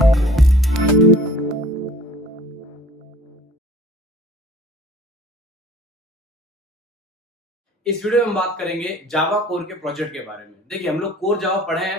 इस वीडियो में हम बात करेंगे जावा कोर के प्रोजेक्ट के बारे में। देखिए, हम लोग कोर जावा पढ़े हैं,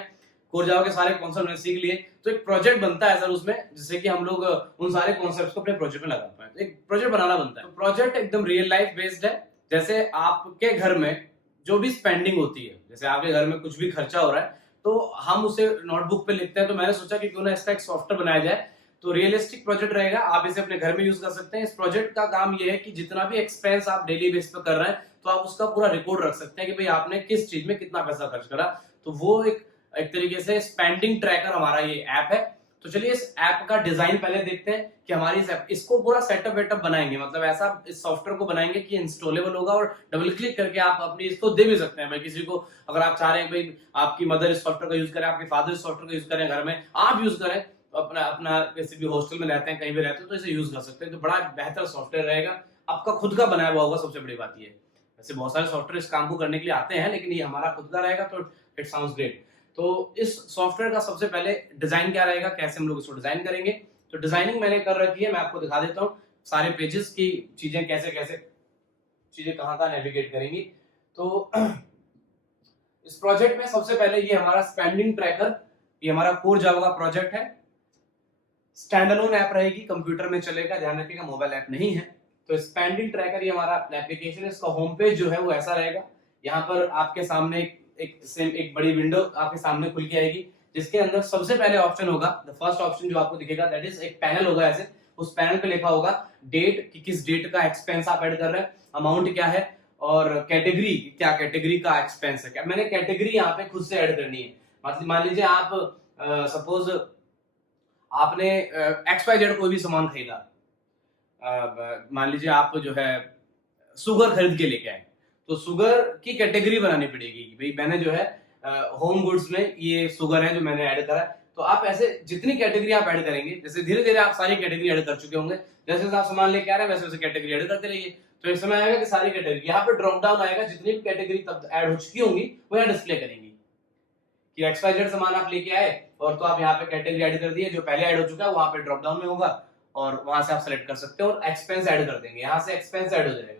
कोर जावा के सारे कॉन्सेप्ट हमने सीख लिए, तो एक प्रोजेक्ट बनता है सर उसमें, जिससे कि हम लोग उन सारे कॉन्सेप्ट्स को अपने प्रोजेक्ट में लगा पाए। तो एक प्रोजेक्ट बनाना बनता है। तो प्रोजेक्ट एकदम रियल लाइफ बेस्ड है। जैसे आपके घर में जो भी स्पेंडिंग होती है, जैसे आपके घर में कुछ भी खर्चा हो रहा है, तो हम उसे नोटबुक पे लिखते हैं। तो मैंने सोचा कि क्यों ना इसका एक सॉफ्टवेयर बनाया जाए। तो रियलिस्टिक प्रोजेक्ट रहेगा, आप इसे अपने घर में यूज कर सकते हैं। इस प्रोजेक्ट का काम ये है कि जितना भी एक्सपेंस आप डेली बेस पे कर रहे हैं, तो आप उसका पूरा रिकॉर्ड रख सकते हैं कि भाई आपने किस चीज में कितना पैसा खर्च करा। तो वो एक एक तरीके से स्पेंडिंग ट्रैकर हमारा ये ऐप है। तो चलिए इस ऐप का डिजाइन पहले देखते हैं कि हमारी इस ऐप इसको पूरा सेटअप वेटअप बनाएंगे, मतलब ऐसा इस सॉफ्टवेयर को बनाएंगे कि इंस्टॉलेबल होगा और डबल क्लिक करके आप अपनी इसको दे भी सकते हैं। भाई किसी को अगर आप चाह रहे हैं भाई आपकी मदर इस सॉफ्टवेयर का यूज करें, आपके फादर इस सॉफ्टवेयर का यूज करें, घर में आप यूज करें, अपना अपना किसी भी हॉस्टल में रहते हैं, कहीं भी रहते हैं, तो इसे यूज कर सकते हैं। तो बड़ा बेहतर सॉफ्टवेयर रहेगा, आपका खुद का बनाया हुआ होगा। सबसे बड़ी बात ये, वैसे बहुत सारे सॉफ्टवेयर इस काम को करने के लिए आते हैं, लेकिन ये हमारा खुद का रहेगा, तो इट साउंड्स ग्रेट। तो इस सॉफ्टवेयर का सबसे पहले डिजाइन क्या रहेगा, कैसे हम लोग इसको डिजाइन करेंगे। तो डिजाइनिंग मैंने कर रखी है, मैं आपको दिखा देता हूँ सारे पेजेस की चीजें कैसे कैसे चीजें कहाँ कहाँ नेविगेट करेंगी। तो इस प्रोजेक्ट में सबसे पहले ये हमारा स्पेंडिंग ट्रैकर, ये हमारा कोर जावा का प्रोजेक्ट है। स्टैंड अलोन ऐप रहेगी, कंप्यूटर में चलेगा, ध्यान रखिएगा मोबाइल ऐप नहीं है। तो स्पेंडिंग ट्रैकर ये हमारा एप्लीकेशन है। इसका होम पेज जो है वो ऐसा रहेगा। यहाँ पर आपके सामने एक बड़ी विंडो आपके सामने खुल के आएगी, जिसके अंदर सबसे पहले ऑप्शन होगा, द फर्स्ट ऑप्शन जो आपको दिखेगा, दैट इज एक पैनल होगा ऐसे। उस पैनल पे लिखा होगा डेट, कि किस डेट का एक्सपेंस आप ऐड कर रहे हैं, अमाउंट क्या है, और कैटेगरी, क्या कैटेगरी का एक्सपेंस है। क्या मैंने कैटेगरी यहाँ पे खुद से ऐड करनी है। मतलब मान लीजिए आप सपोज आपने XYZ कोई भी सामान खरीदा, मान लीजिए आप जो है सुगर खरीद के लेके आए, तो सुगर की कैटेगरी बनानी पड़ेगी कि भाई मैंने जो है होम गुड्स में ये सुगर है जो मैंने ऐड करा है। तो आप ऐसे जितनी कैटेगरी आप ऐड करेंगे, जैसे धीरे धीरे आप सारी कैटेगरी ऐड कर चुके होंगे, जैसे जैसे आप सामान लेके आ रहे हैं वैसे वैसे कैटेगरी ऐड करते रहिए। तो एक समय आएगा कि सारी कैटेगरी, यहाँ पे ड्रॉप डाउन आएगा, जितनी भी कैटेगरी तब ऐड हो चुकी होंगी वो यहाँ डिस्प्ले करेंगी कि XYZ सामान आप लेके आए, और तो आप यहाँ पे कैटेगरी ऐड कर दिए, जो पहले ऐड हो चुका है वहां पे ड्रॉप डाउन में होगा, और वहां से आप सेलेक्ट कर सकते हो और एक्सपेंस ऐड कर देंगे। यहाँ से एक्सपेंस ऐड हो जाएगा।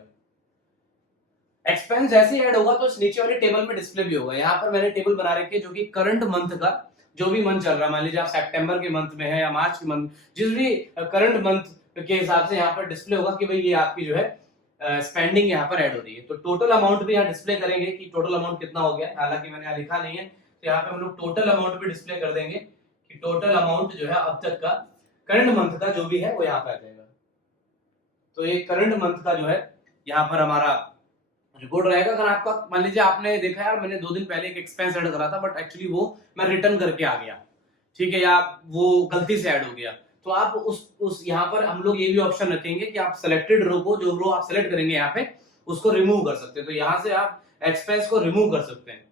एक्सपेंस जैसे ही ऐड होगा तो इस नीचे वाली टेबल में डिस्प्ले भी होगा। यहाँ पर मैंने टेबल बना रखी है जो कि करंट मंथ का, जो भी मंथ चल रहा है, मान लीजिए आप सितंबर के मंथ में है या मार्च के मंथ, जिस भी करंट मंथ के हिसाब से यहाँ पर डिस्प्ले होगा कि भाई ये आपकी जो है स्पेंडिंग यहाँ पर ऐड हो रही है। तो टोटल अमाउंट भी यहाँ डिस्प्ले करेंगे कि टोटल अमाउंट कितना हो गया। हालांकि मैंने यहाँ लिखा नहीं है, तो यहाँ पे हम लोग टोटल अमाउंट भी डिस्प्ले कर देंगे कि टोटल अमाउंट जो है अब तक का करंट मंथ का जो भी है वो यहाँ पे आ जाएगा। तो ये करंट मंथ का जो है यहाँ पर हमारा रिकॉर्ड रहेगा। अगर आपका मान लीजिए आपने देखा यार मैंने 2 दिन पहले एक एक्सपेंस ऐड करा था, बट एक्चुअली वो मैं रिटर्न करके आ गया, ठीक है, या वो गलती से ऐड हो गया, तो आप उस यहाँ पर हम लोग ये भी ऑप्शन रखेंगे कि आप सिलेक्टेड रो को, जो रो आप सेलेक्ट करेंगे यहाँ पे, उसको रिमूव कर सकते हैं। तो यहाँ से आप एक्सपेंस को रिमूव कर सकते हैं।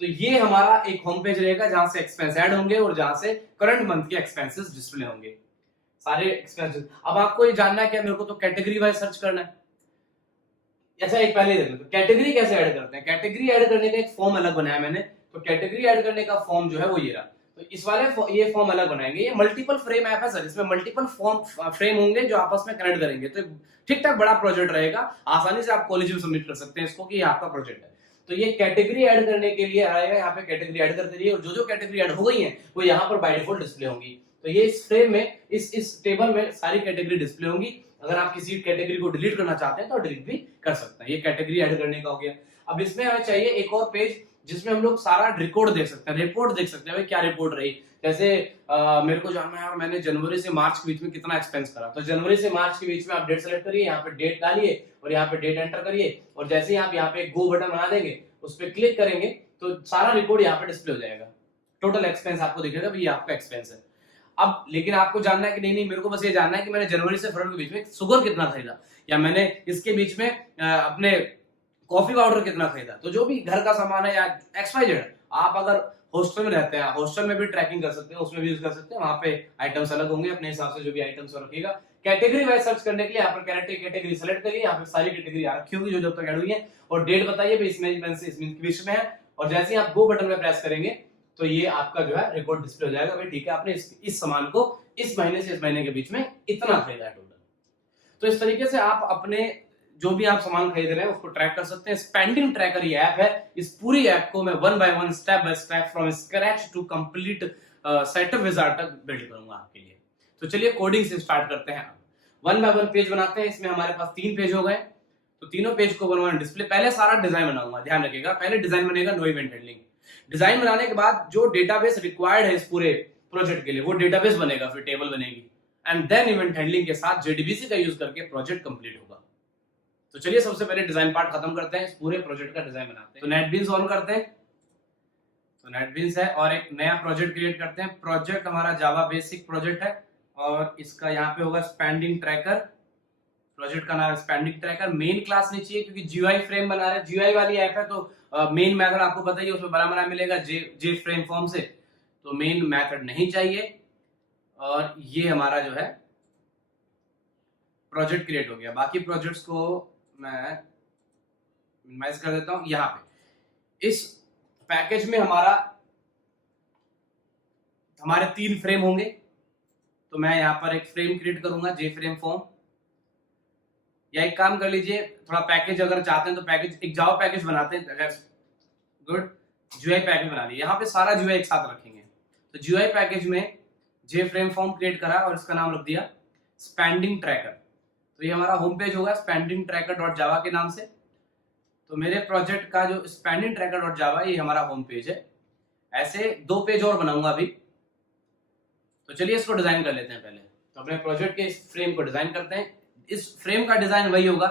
तो ये हमारा एक होम पेज रहेगा जहां से एक्सपेंस ऐड होंगे और जहां से करंट मंथ के एक्सपेंसेस डिस्प्ले होंगे, सारे एक्सपेंसेस। अब आपको ये जानना है कि मेरे को तो कैटेगरी वाइज सर्च करना है। ऐसा एक पहले देख लो, तो कैटेगरी कैसे ऐड करते हैं। कैटेगरी ऐड करने का एक फॉर्म अलग बनाया मैंने। तो कैटेगरी ऐड करने का फॉर्म जो है वो ये रहा। तो इस वाले ये फॉर्म अलग बनाएंगे। ये मल्टीपल फ्रेम ऐप है सर, इसमें मल्टीपल फॉर्म फ्रेम होंगे जो आपस में कनेक्ट करेंगे। तो ठीक ठाक बड़ा प्रोजेक्ट रहेगा, आसानी से आप कॉलेज में सबमिट कर सकते हैं इसको कि ये आपका प्रोजेक्ट है। तो ये कैटेगरी ऐड करने के लिए आएगा, यहाँ पे कैटेगरी ऐड करते रहिए, और जो जो कैटेगरी ऐड हो गई है वो यहाँ पर बाय डिफॉल्ट डिस्प्ले होंगी। तो ये इस फ्रेम में, इस टेबल में सारी कैटेगरी डिस्प्ले होंगी। अगर आप किसी कैटेगरी को डिलीट करना चाहते हैं तो डिलीट भी कर सकते हैं। ये कैटेगरी ऐड करने का हो गया। अब इसमें हमें चाहिए एक और पेज जिसमें हम लोग सारा रिकॉर्ड देख सकते हैं, रिपोर्ट देख सकते हैं, भाई क्या रिपोर्ट रही। जैसे मेरे को जानना है यार मैंने जनवरी से मार्च के बीच में कितना एक्सपेंस करा, तो जनवरी से मार्च के बीच में आप डेट सेलेक्ट करिए, यहाँ पे डेट डालिए और यहाँ पे डेट एंटर करिए, और जैसे ही आप यहाँ पे गो बटन बना देंगे, उस पर क्लिक करेंगे तो सारा रिकॉर्ड यहाँ पे डिस्प्ले हो जाएगा। टोटल एक्सपेंस आपको दिखेगा, भाई ये आपका एक्सपेंस है। अब लेकिन आपको जानना है कि नहीं मेरे को बस ये जानना है कि मैंने जनवरी से फरवरी के बीच में शुगर कितना खरीदा, या मैंने इसके बीच में अपने कॉफी पाउडर कितना खरीदा। तो जो भी घर का सामान है या XYZ, आप अगर हॉस्टल में रहते हैं, हॉस्टल में भी ट्रैकिंग कर सकते हैं, उसमें भी यूज कर सकते हैं। वहां पे आइटम्स अलग होंगे, अपने हिसाब से जो भी आइटम्स रखिएगा। कैटेगरी वाइज सर्च करने के लिए यहाँ पर कैटेगरी सेलेक्ट करिए, यहाँ पे सारी कैटेगरी आ रखी होगी जो जब तक ऐड हुई है, और डेट बताइए इसमें के बीच में है। और जैसे ही आप गो बटन में प्रेस करेंगे तो ये आपका जो है रिकॉर्ड डिस्प्ले हो जाएगा भाई ठीक है, आपने इस सामान को इस महीने से इस महीने के बीच में इतना खरीदा है टोटल। तो इस तरीके से आप अपने जो भी आप सामान खरीद रहे हैं उसको ट्रैक कर सकते हैं। स्पेंडिंग ट्रैकर ये ऐप है। इस पूरी ऐप को मैं one by one, step by step, from scratch to complete setup wizard तक बिल्ड करूंगा आपके लिए। तो चलिए कोडिंग से स्टार्ट करते हैं। वन बाय वन पेज बनाते हैं। इसमें हमारे पास 3 पेज हो गए, तो तीनों पेज को वन बाय डिस्प्ले। पहले सारा डिजाइन बनाऊंगा, ध्यान रखिएगा, पहले डिजाइन बनेगा, नो इवेंट हैंडलिंग। डिजाइन बनाने के बाद जो डेटाबेस रिक्वायर्ड है इस पूरे प्रोजेक्ट के लिए, वो डेटाबेस बनेगा, फिर टेबल बनेगी, एंड देन इवेंट हैंडलिंग के साथ जेडीबीसी का यूज करके प्रोजेक्ट कंप्लीट होगा। तो चलिए सबसे पहले डिजाइन पार्ट खत्म करते हैं, इस पूरे प्रोजेक्ट का डिजाइन बनाते हैं। तो नेटबीन्स ऑन करते हैं, तो नेटबीन्स है, और एक नया प्रोजेक्ट क्रिएट करते हैं। प्रोजेक्ट हमारा जावा बेसिक प्रोजेक्ट है, और इसका यहाँ पे होगा स्पेंडिंग ट्रैकर। प्रोजेक्ट का नाम स्पेंडिंग ट्रैकर। मेन क्लास नहीं चाहिए क्योंकि जीयूआई फ्रेम बना रहे हैं, जीयूआई वाली ऐप है, तो मेन मेथड आपको पता ही है, उसमें बना मिलेगा जे फ्रेम फॉर्म से, तो मेन मेथड नहीं चाहिए। और ये हमारा जो है प्रोजेक्ट क्रिएट हो गया। बाकी प्रोजेक्ट्स को मैं मिनिमाइज कर देता हूं। यहाँ पे इस पैकेज में हमारे 3 फ्रेम होंगे, तो मैं यहाँ पर एक फ्रेम क्रिएट करूंगा, जे फ्रेम फॉर्म। या एक काम कर लीजिए, थोड़ा पैकेज अगर चाहते हैं तो पैकेज, एक जावा पैकेज बनाते हैं, गुड, जीयूआई पैकेज बना लिया। यहाँ पे सारा जीयूआई एक साथ रखेंगे। तो जीयूआई पैकेज में जे फ्रेम फॉर्म क्रिएट करा और इसका नाम रख दिया स्पेंडिंग ट्रैकर। तो ये हमारा होम पेज होगा स्पेंडिंग ट्रैकर डॉट जावा के नाम से। तो मेरे प्रोजेक्ट का जो स्पेंडिंग ट्रैकर डॉट जावा, ये हमारा होम पेज है। ऐसे 2 पेज और बनाऊंगा अभी। तो चलिए इसको डिजाइन कर लेते हैं पहले। तो अपने प्रोजेक्ट के इस फ्रेम को डिजाइन करते हैं। इस फ्रेम का डिजाइन वही होगा,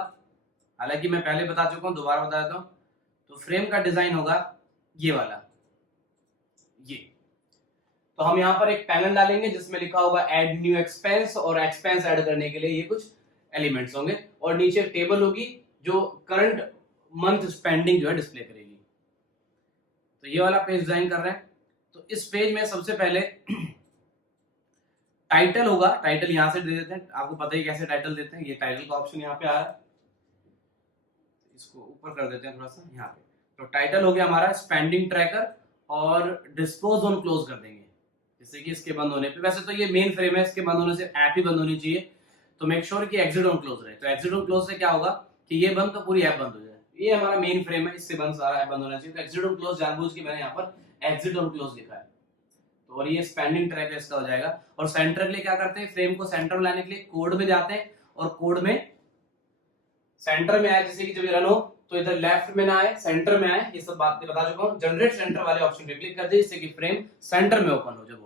हालांकि मैं पहले बता चुका हूं, दोबारा बता देता हूं। तो फ्रेम का डिजाइन होगा ये वाला, ये। तो हम यहाँ पर एक पैनल डालेंगे जिसमें लिखा होगा ऐड न्यू एक्सपेंस, और एक्सपेंस ऐड करने के लिए ये कुछ एलिमेंट्स होंगे, और नीचे टेबल होगी जो करंट मंथ स्पेंडिंग जो है डिस्प्ले करेगी। तो ये वाला पेज डिजाइन कर रहे हैं। तो इस पेज में सबसे पहले टाइटल होगा, टाइटल यहां से दे देते हैं, आपको पता ही कैसे टाइटल देते हैं। ये टाइटल का ऑप्शन यहाँ पे आ रहा है, इसको ऊपर कर देते हैं थोड़ा सा यहाँ पे। तो टाइटल हो गया हमारा स्पेंडिंग ट्रैकर, और डिस्पोज ऑन क्लोज कर देंगे, जैसे कि इसके बंद होने पे, वैसे तो ये मेन फ्रेम है, इसके बंद होने से ऐप ही बंद होनी चाहिए, तो मेक श्योर कि एग्जिट ऑन क्लोज रहे। तो एग्जिट ऑन क्लोज से क्या होगा कि ये बंद तो पूरी ऐप बंद हो जाए। ये हमारा मेन फ्रेम है, इससे बंद सारा ऐप बंद होना चाहिए। तो एग्जिट ऑन क्लोज जानबूझ के मैंने यहाँ पर एग्जिट ऑन क्लोज लिखा है। तो और ये स्पेंडिंग ट्रैकर इसका हो जाएगा। और सेंटर के लिए क्या करते हैं, फ्रेम को सेंटर में लाने के लिए कोड में जाते हैं, और कोड में सेंटर में आए, जैसे कि जब ये रन हो तो इधर लेफ्ट में ना आए, सेंटर में आए, ये सब बात बता चुका हूँ। जनरेट सेंटर वाले ऑप्शन पे क्लिक कर दीजिए, जिससे कि फ्रेम सेंटर में ओपन हो जब वो।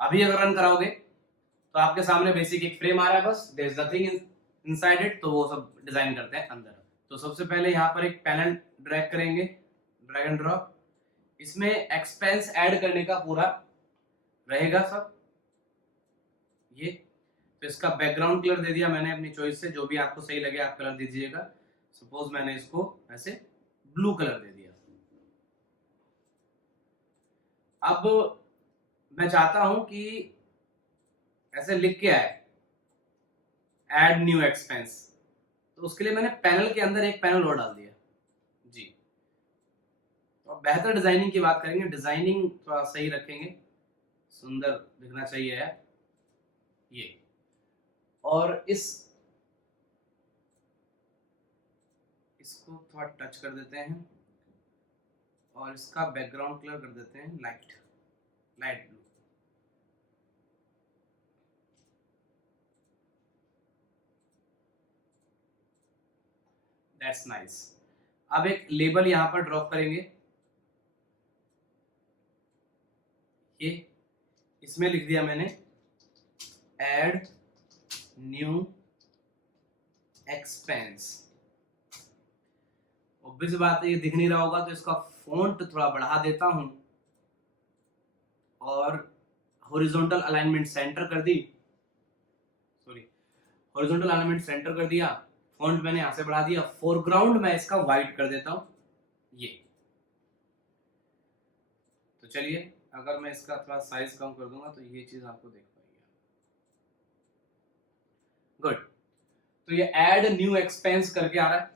अभी अगर रन कराओगे तो आपके सामने बेसिक एक फ्रेम आ रहा है, बस there is nothing inside it. तो वो सब डिजाइन करते हैं अंदर। तो सबसे पहले यहाँ पर एक पैनल ड्रैग करेंगे, ड्रैग एंड ड्रॉप। इसमें एक्सपेंस ऐड करने का पूरा रहेगा सब ये। तो इसका बैकग्राउंड कलर दे दिया मैंने अपनी चॉइस से, जो भी आपको सही लगे आप कलर दे दीजिएगा। सपोज मैंने इसको ऐसे ब्लू कलर दे दिया। अब मैं चाहता हूं कि ऐसे लिख के आए ऐड न्यू एक्सपेंस, तो उसके लिए मैंने पैनल के अंदर एक पैनल और डाल दिया जी। तो बेहतर डिजाइनिंग की बात करेंगे, डिजाइनिंग थोड़ा सही रखेंगे, सुंदर दिखना चाहिए है ये। और इसको थोड़ा टच कर देते हैं, और इसका बैकग्राउंड कलर कर देते हैं लाइट ब्लू। That's nice. अब एक लेबल यहां पर ड्रॉप करेंगे, ये इसमें लिख दिया मैंने ऐड न्यू एक्सपेंस। ऑब्वियस बात है ये दिख नहीं रहा होगा, तो इसका फॉन्ट थोड़ा बढ़ा देता हूं, और हॉरिजॉन्टल अलाइनमेंट सेंटर कर दी, हॉरिजॉन्टल अलाइनमेंट सेंटर कर दिया। फॉन्ट मैंने यहां से बढ़ा दिया। फोरग्राउंड मैं इसका व्हाइट कर देता हूं ये। तो चलिए अगर मैं इसका थोड़ा साइज कम कर दूंगा तो ये चीज आपको देख पाएंगे। गुड। तो ये ऐड न्यू एक्सपेंस करके आ रहा है।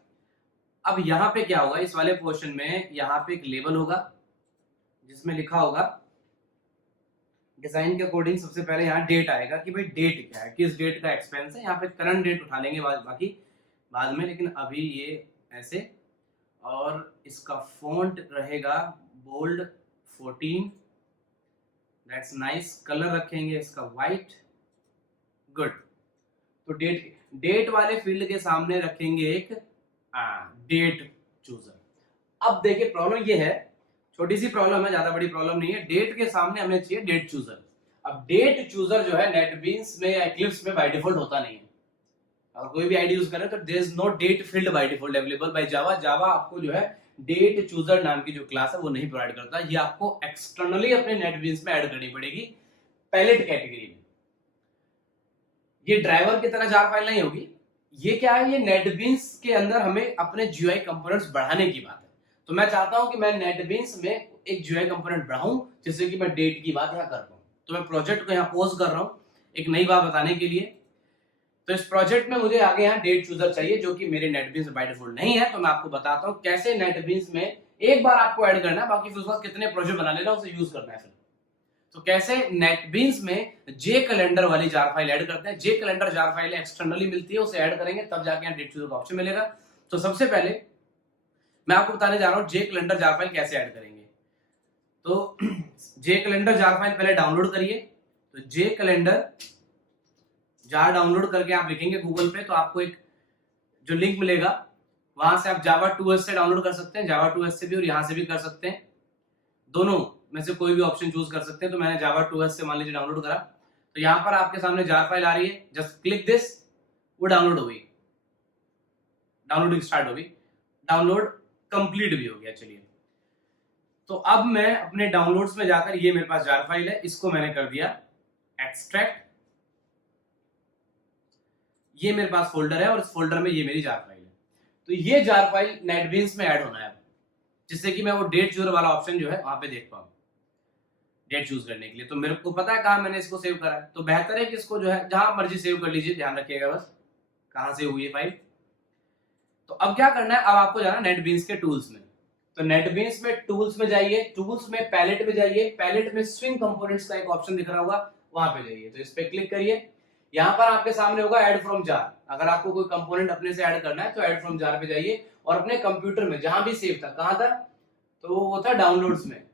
अब यहाँ पे क्या होगा, इस वाले पोर्शन में यहाँ पे एक लेबल होगा जिसमें लिखा होगा डिजाइन के अकॉर्डिंग सबसे पहले यहाँ डेट आएगा कि भाई डेट क्या है, किस डेट का एक्सपेंस है। यहाँ पे करंट डेट उठा लेंगे बाकी बाद में, लेकिन अभी ये ऐसे। और इसका फॉन्ट रहेगा बोल्ड 14, दैट्स नाइस। कलर रखेंगे इसका वाइट, गुड। तो डेट वाले फील्ड के सामने रखेंगे एक डेट चूजर। अब देखिए प्रॉब्लम ये है, छोटी सी प्रॉब्लम है, ज्यादा बड़ी प्रॉब्लम नहीं है। डेट के सामने हमें चाहिए डेट चूजर। अब डेट चूजर जो है नेटबीन्स में या एक्लिप्स में बाय डिफॉल्ट होता नहीं है। अगर कोई भी आईडी यूज करे तो there is no date field by default available by Java. Java आपको जो है डेट चूजर नाम की जो क्लास है वो नहीं प्रोवाइड करता। ये आपको एक्सटर्नली अपने नेटबीन्स में ऐड करनी पड़ेगी पैलेट कैटेगरी में। ये ड्राइवर की तरह जार फाइल नहीं होगी। ये क्या है, ये नेटबीन्स के अंदर हमें अपने जीयूआई कंपोनेंट्स बढ़ाने की बात है। तो मैं चाहता हूं कि मैं नेटबीन्स में एक जीयूआई कंपोनेंट बढ़ाऊं जिससे कि मैं डेट की बात यहां कर पाऊं। तो मैं प्रोजेक्ट को यहां पॉज कर रहा हूं एक नई बात बताने के लिए। तो इस प्रोजेक्ट में मुझे आगे यहाँ डेट चूजर चाहिए जो कि मेरे नेटबीन्स में बाय डिफॉल्ट नहीं है। तो मैं आपको बताता हूँ कैसे नेटबीन्स में एक बार आपको ऐड करना है, बाकी फिर उसके बाद कितने प्रोजेक्ट बना लेना उसे यूज करना है फिर। तो कैसे नेटबीन्स में जे कैलेंडर वाली जार फाइल ऐड करते हैं। जे कैलेंडर जार फाइल एक्सटर्नली मिलती है, उसे ऐड करेंगे तब जाके यहाँ डेट चूजर का ऑप्शन मिलेगा। तो सबसे पहले मैं आपको बताने जा रहा हूँ जे कैलेंडर जार फाइल कैसे ऐड करेंगे। तो जे कैलेंडर जार फाइल पहले डाउनलोड करिए। तो जे कैलेंडर जार डाउनलोड करके आप लिखेंगे गूगल पे तो आपको एक जो लिंक मिलेगा वहां से आप जावा 2s से डाउनलोड कर सकते हैं। जावा 2s से भी और यहाँ से भी कर सकते हैं, दोनों में से कोई भी ऑप्शन चूज कर सकते हैं। तो मैंने जावा 2s से मान लीजिए डाउनलोड करा। तो यहाँ पर आपके सामने जार फाइल आ रही है, जस्ट क्लिक दिस, वो डाउनलोड हो गई, डाउनलोडिंग स्टार्ट हो गई, डाउनलोड कंप्लीट भी हो गया। चलिए, तो अब मैं अपने डाउनलोड्स में जाकर, ये मेरे पास जार फाइल है, इसको मैंने कर दिया एक्सट्रैक्ट। ये मेरे पास फोल्डर है और इस फोल्डर में ये मेरी जार फाइल है। तो ये जार फाइल नेटबीन्स में ऐड होना है जिससे कि मैं वो डेट चूजर वाला ऑप्शन जो है वहां पे देख पाऊं डेट चूज करने के लिए। तो मेरे को पता है कहां मैंने इसको सेव करा है, तो बेहतर है कि इसको जो है जहां मर्जी सेव कर लीजिए, ध्यान रखिएगा बस कहां से हुई है फाइल। तो अब क्या करना है, अब आपको जाना नेटबीन्स के टूल्स में। तो नेटबीन्स में टूल्स में जाइए, टूल्स में पैलेट में जाइए, पैलेट में स्विंग कंपोनेंट्स का एक ऑप्शन दिख रहा होगा, वहां पे जाइए। तो इस पे क्लिक करिए। यहाँ पर आपके सामने होगा ऐड फ्रॉम जार। अगर आपको कोई कंपोनेंट अपने से ऐड करना है तो ऐड फ्रॉम जार पे जाइए और अपने कंप्यूटर में जहां भी सेव था, कहां था, तो वो था डाउनलोड्स में।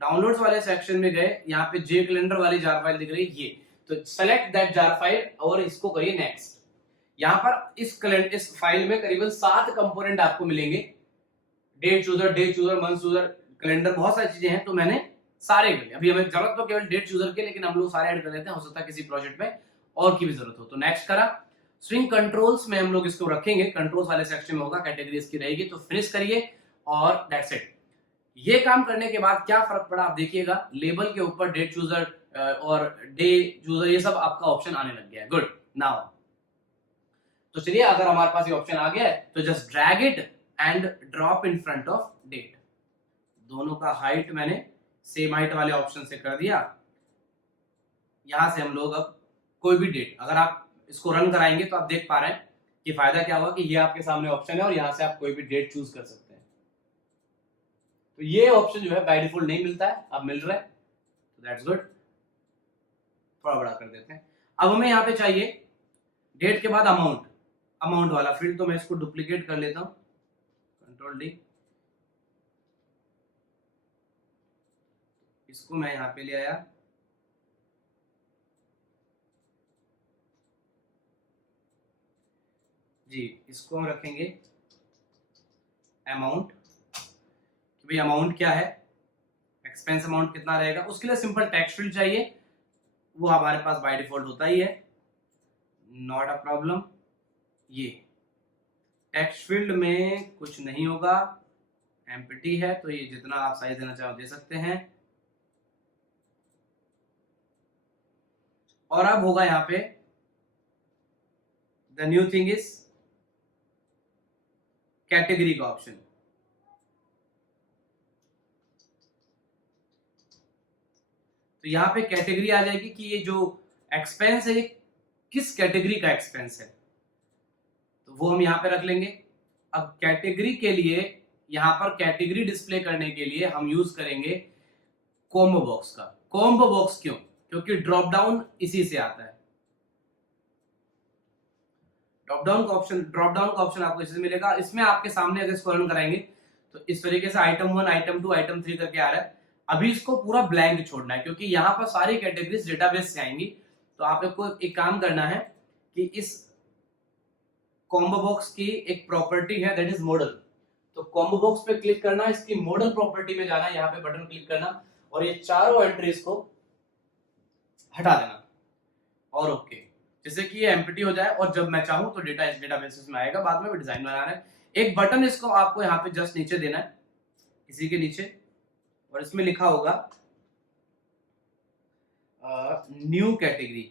डाउनलोड्स वाले सेक्शन में गए, यहाँ पे जे कैलेंडर वाली जार फाइल दिख रही है ये। तो सेलेक्ट दैट जार फाइल और इसको करिए नेक्स्ट। यहाँ पर इस फाइल में करीबन 7 कंपोनेंट आपको मिलेंगे, date chooser, month chooser, calendar, बहुत सारी चीजें हैं। तो मैंने सारे मिले, अभी हमें जरूरत तो केवल डेट चूजर के, लेकिन हम लोग सारे ऐड कर लेते हैं, हो सकता है किसी प्रोजेक्ट में और की भी जरूरत हो। तो नेक्स्ट करा। स्विंग कंट्रोल्स में हम लोग इसको रखेंगे, कंट्रोल्स वाले सेक्शन में होगा, कैटेगरी इसकी रहेगी। तो फिनिश करिए और दैट्स इट। ये काम करने के बाद क्या फर्क पड़ा आप देखिएगा, लेबल के ऊपर डेट चूजर और डे चूजर ये सब आपका ऑप्शन आने लग गया है। गुड। नाउ तो चलिए, अगर हमारे पास ये ऑप्शन आ गया है तो just drag it and drop in front of date. दोनों का हाइट मैंने सेम हाइट वाले ऑप्शन से कर दिया। यहां से हम लोग अब कोई भी डेट, अगर आप इसको रन कराएंगे तो आप देख पा रहे हैं कि फायदा क्या होगा कि ये आपके सामने ऑप्शन है और यहां से आप कोई भी डेट चूज कर सकते हैं। तो ये ऑप्शन जो है बाय डिफॉल्ट नहीं मिलता है, अब मिल रहा है, तो दैट्स गुड। थोड़ा बड़ा कर देते हैं। अब हमें यहाँ पे चाहिए डेट के बाद अमाउंट वाला फील्ड। तो मैं इसको डुप्लीकेट कर लेता हूं, कंट्रोल डी, इसको मैं यहां पे ले आया। जी, इसको हम रखेंगे अमाउंट, कि भाई अमाउंट क्या है, एक्सपेंस अमाउंट कितना रहेगा। उसके लिए सिंपल टेक्स्ट फील्ड चाहिए, वो हमारे पास बाय डिफॉल्ट होता ही है, नॉट अ प्रॉब्लम। ये टेक्स्ट फील्ड में कुछ नहीं होगा, एम्प्टी है, तो ये जितना आप साइज देना चाहो दे सकते हैं। और अब होगा यहाँ पे the new thing is category का ऑप्शन। तो यहाँ पे कैटेगरी आ जाएगी कि ये जो एक्सपेंस है ये किस कैटेगरी का एक्सपेंस है, तो वो हम यहाँ पे रख लेंगे। अब कैटेगरी के लिए यहाँ पर कैटेगरी डिस्प्ले करने के लिए हम यूज करेंगे कॉम्बो बॉक्स का। कॉम्बो बॉक्स क्यों? क्योंकि ड्रॉप डाउन इसी से आता है। ड्रॉप डाउन का ऑप्शन आपको इससे मिलेगा। इसमें आपके सामने अगर इसको रन कराएंगे तो इस तरीके से आइटम 1, आइटम 2, आइटम 3 करके आ रहा है। अभी इसको पूरा ब्लैंक छोड़ना है क्योंकि यहाँ पर सारी कैटेगरीज डेटाबेस से आएंगी। तो आप लोग को एक काम करना है कि इस कॉम्बो बॉक्स की एक प्रॉपर्टी है, दैट इज मॉडल। तो कॉम्बो बॉक्स पे क्लिक करना, इसकी मॉडल प्रॉपर्टी में जाना, यहाँ पे बटन क्लिक करना और ये चारों एंट्रीज को हटा देना और ओके, जिससे कि ये एम्प्टी हो जाए और जब मैं चाहूं तो डेटा इस डेटाबेस में आएगा। बाद में डिजाइन बनाना है। एक बटन इसको आपको यहाँ पे जस्ट नीचे देना है, इसी के नीचे, और इसमें लिखा होगा न्यू कैटेगरी।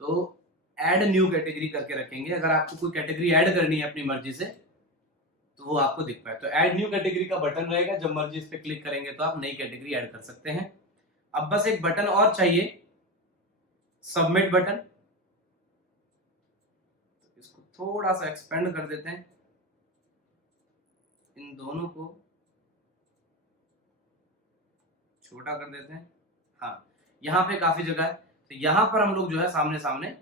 तो ऐड न्यू कैटेगरी करके रखेंगे। अगर आपको कोई कैटेगरी ऐड करनी है अपनी मर्जी से तो वो आपको दिख पाए। तो ऐड न्यू कैटेगरी का बटन रहेगा, जब मर्जी इस पे क्लिक करेंगे तो आप नई कैटेगरी ऐड कर सकते हैं। अब बस एक बटन और चाहिए, सबमिट बटन। इसको थोड़ा सा एक्सपेंड कर देते हैं, इन दोनों को छोटा कर देते हैं। हाँ, यहाँ पे काफी जगह है, तो यहाँ पर हम लोग जो है सामने सामने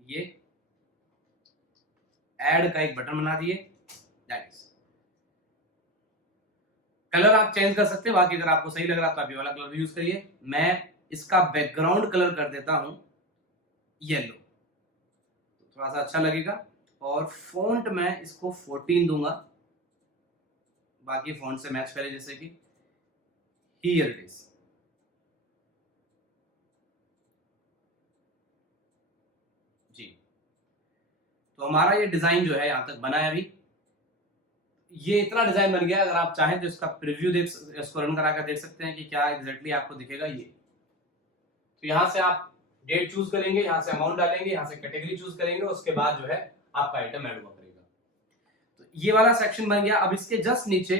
ये ऐड का एक बटन बना दिए। कलर आप चेंज कर सकते हैं, बाकी अगर आपको सही लग रहा है तो आप ये वाला कलर भी यूज करिए। मैं इसका बैकग्राउंड कलर कर देता हूं येलो, तो थोड़ा सा अच्छा लगेगा। और फॉन्ट मैं इसको 14 दूंगा, बाकी फॉन्ट से मैच करे, जैसे कि हियर इट इज। जी, तो हमारा ये डिजाइन जो है यहां तक बना है। अभी ये इतना डिजाइन बन गया। अगर आप चाहें तो इसका प्रीव्यू इसको रन करा कर देख सकते हैं कि क्या एग्जैक्टली आपको दिखेगा ये। तो यहाँ से आप डेट चूज करेंगे, यहाँ से अमाउंट डालेंगे, यहाँ से कैटेगरी चूज करेंगे, उसके बाद जो है आपका आइटम ऐड हुआ करेगा। तो ये वाला सेक्शन बन गया। अब इसके जस्ट नीचे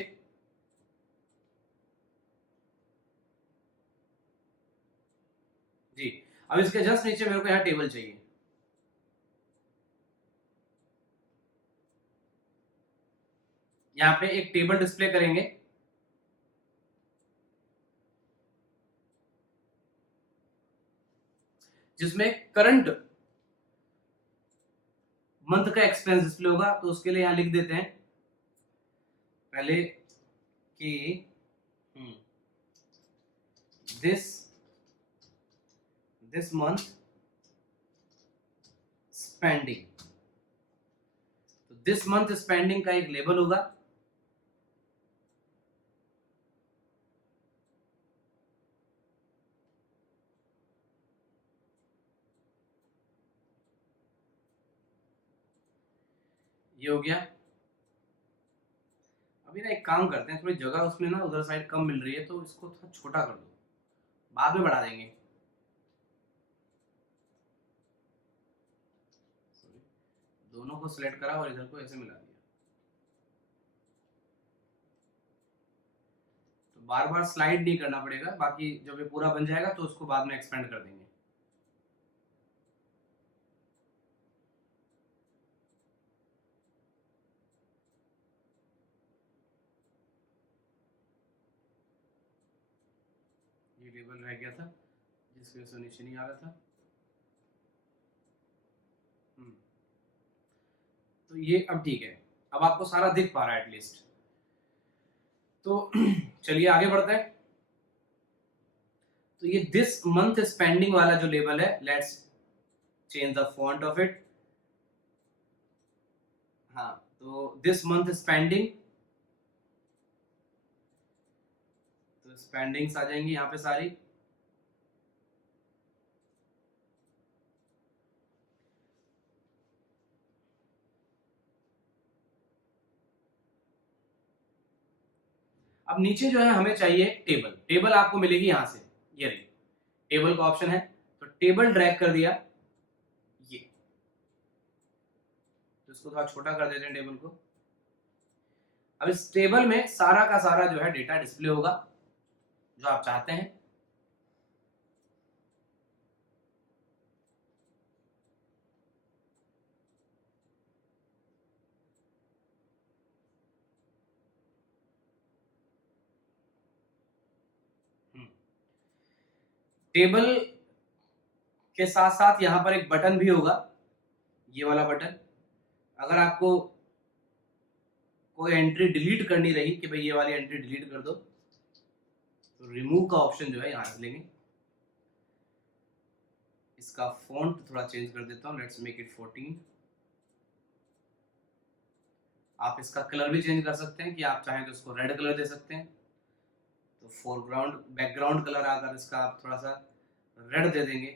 जी, अब इसके जस्ट नीचे मेरे को यहाँ टेबल चाहिए। यहाँ पे एक टेबल डिस्प्ले करेंगे, जिसमें करंट मंथ का एक्सपेंस डिस्प्ले होगा। तो उसके लिए यहां लिख देते हैं पहले कि दिस मंथ स्पेंडिंग। तो दिस मंथ स्पेंडिंग का एक लेबल होगा। ये हो गया। अभी ना एक काम करते हैं, थोड़ी जगह उसमें ना उधर साइड कम मिल रही है, तो इसको थोड़ा छोटा कर दो, बाद में बढ़ा देंगे। दोनों को सिलेक्ट करा और इधर को ऐसे मिला दिया। तो बार बार स्लाइड नहीं करना पड़ेगा, बाकी जब ये पूरा बन जाएगा तो उसको बाद में एक्सपेंड कर देंगे। ये लेबल रह गया था जिसकी वजह से नीचे नहीं आ रहा था। तो ये अब ठीक है, अब आपको सारा दिख पा रहा है एटलीस्ट। तो चलिए आगे बढ़ते हैं। तो ये दिस मंथ स्पेंडिंग वाला जो लेबल है, let's change the font of it. हाँ, तो दिस मंथ स्पेंडिंग, तो स्पेंडिंग्स आ जाएंगी यहाँ पे सारी। अब नीचे जो है हमें चाहिए टेबल। टेबल आपको मिलेगी यहां से, ये रही टेबल का ऑप्शन है। तो टेबल ड्रैग कर दिया, ये तो इसको थोड़ा छोटा कर देते हैं टेबल को। अब इस टेबल में सारा का सारा जो है डेटा डिस्प्ले होगा जो आप चाहते हैं। टेबल के साथ साथ यहाँ पर एक बटन भी होगा, ये वाला बटन। अगर आपको कोई एंट्री डिलीट करनी रही कि भाई ये वाली एंट्री डिलीट कर दो, तो रिमूव का ऑप्शन जो है यहाँ से लेंगे। इसका फॉन्ट थोड़ा चेंज कर देता हूँ, लेट्स मेक इट 14। आप इसका कलर भी चेंज कर सकते हैं कि आप चाहें तो इसको रेड कलर दे सकते हैं, तो फोरग्राउंड बैकग्राउंड कलर अगर इसका आप थोड़ा सा रेड दे देंगे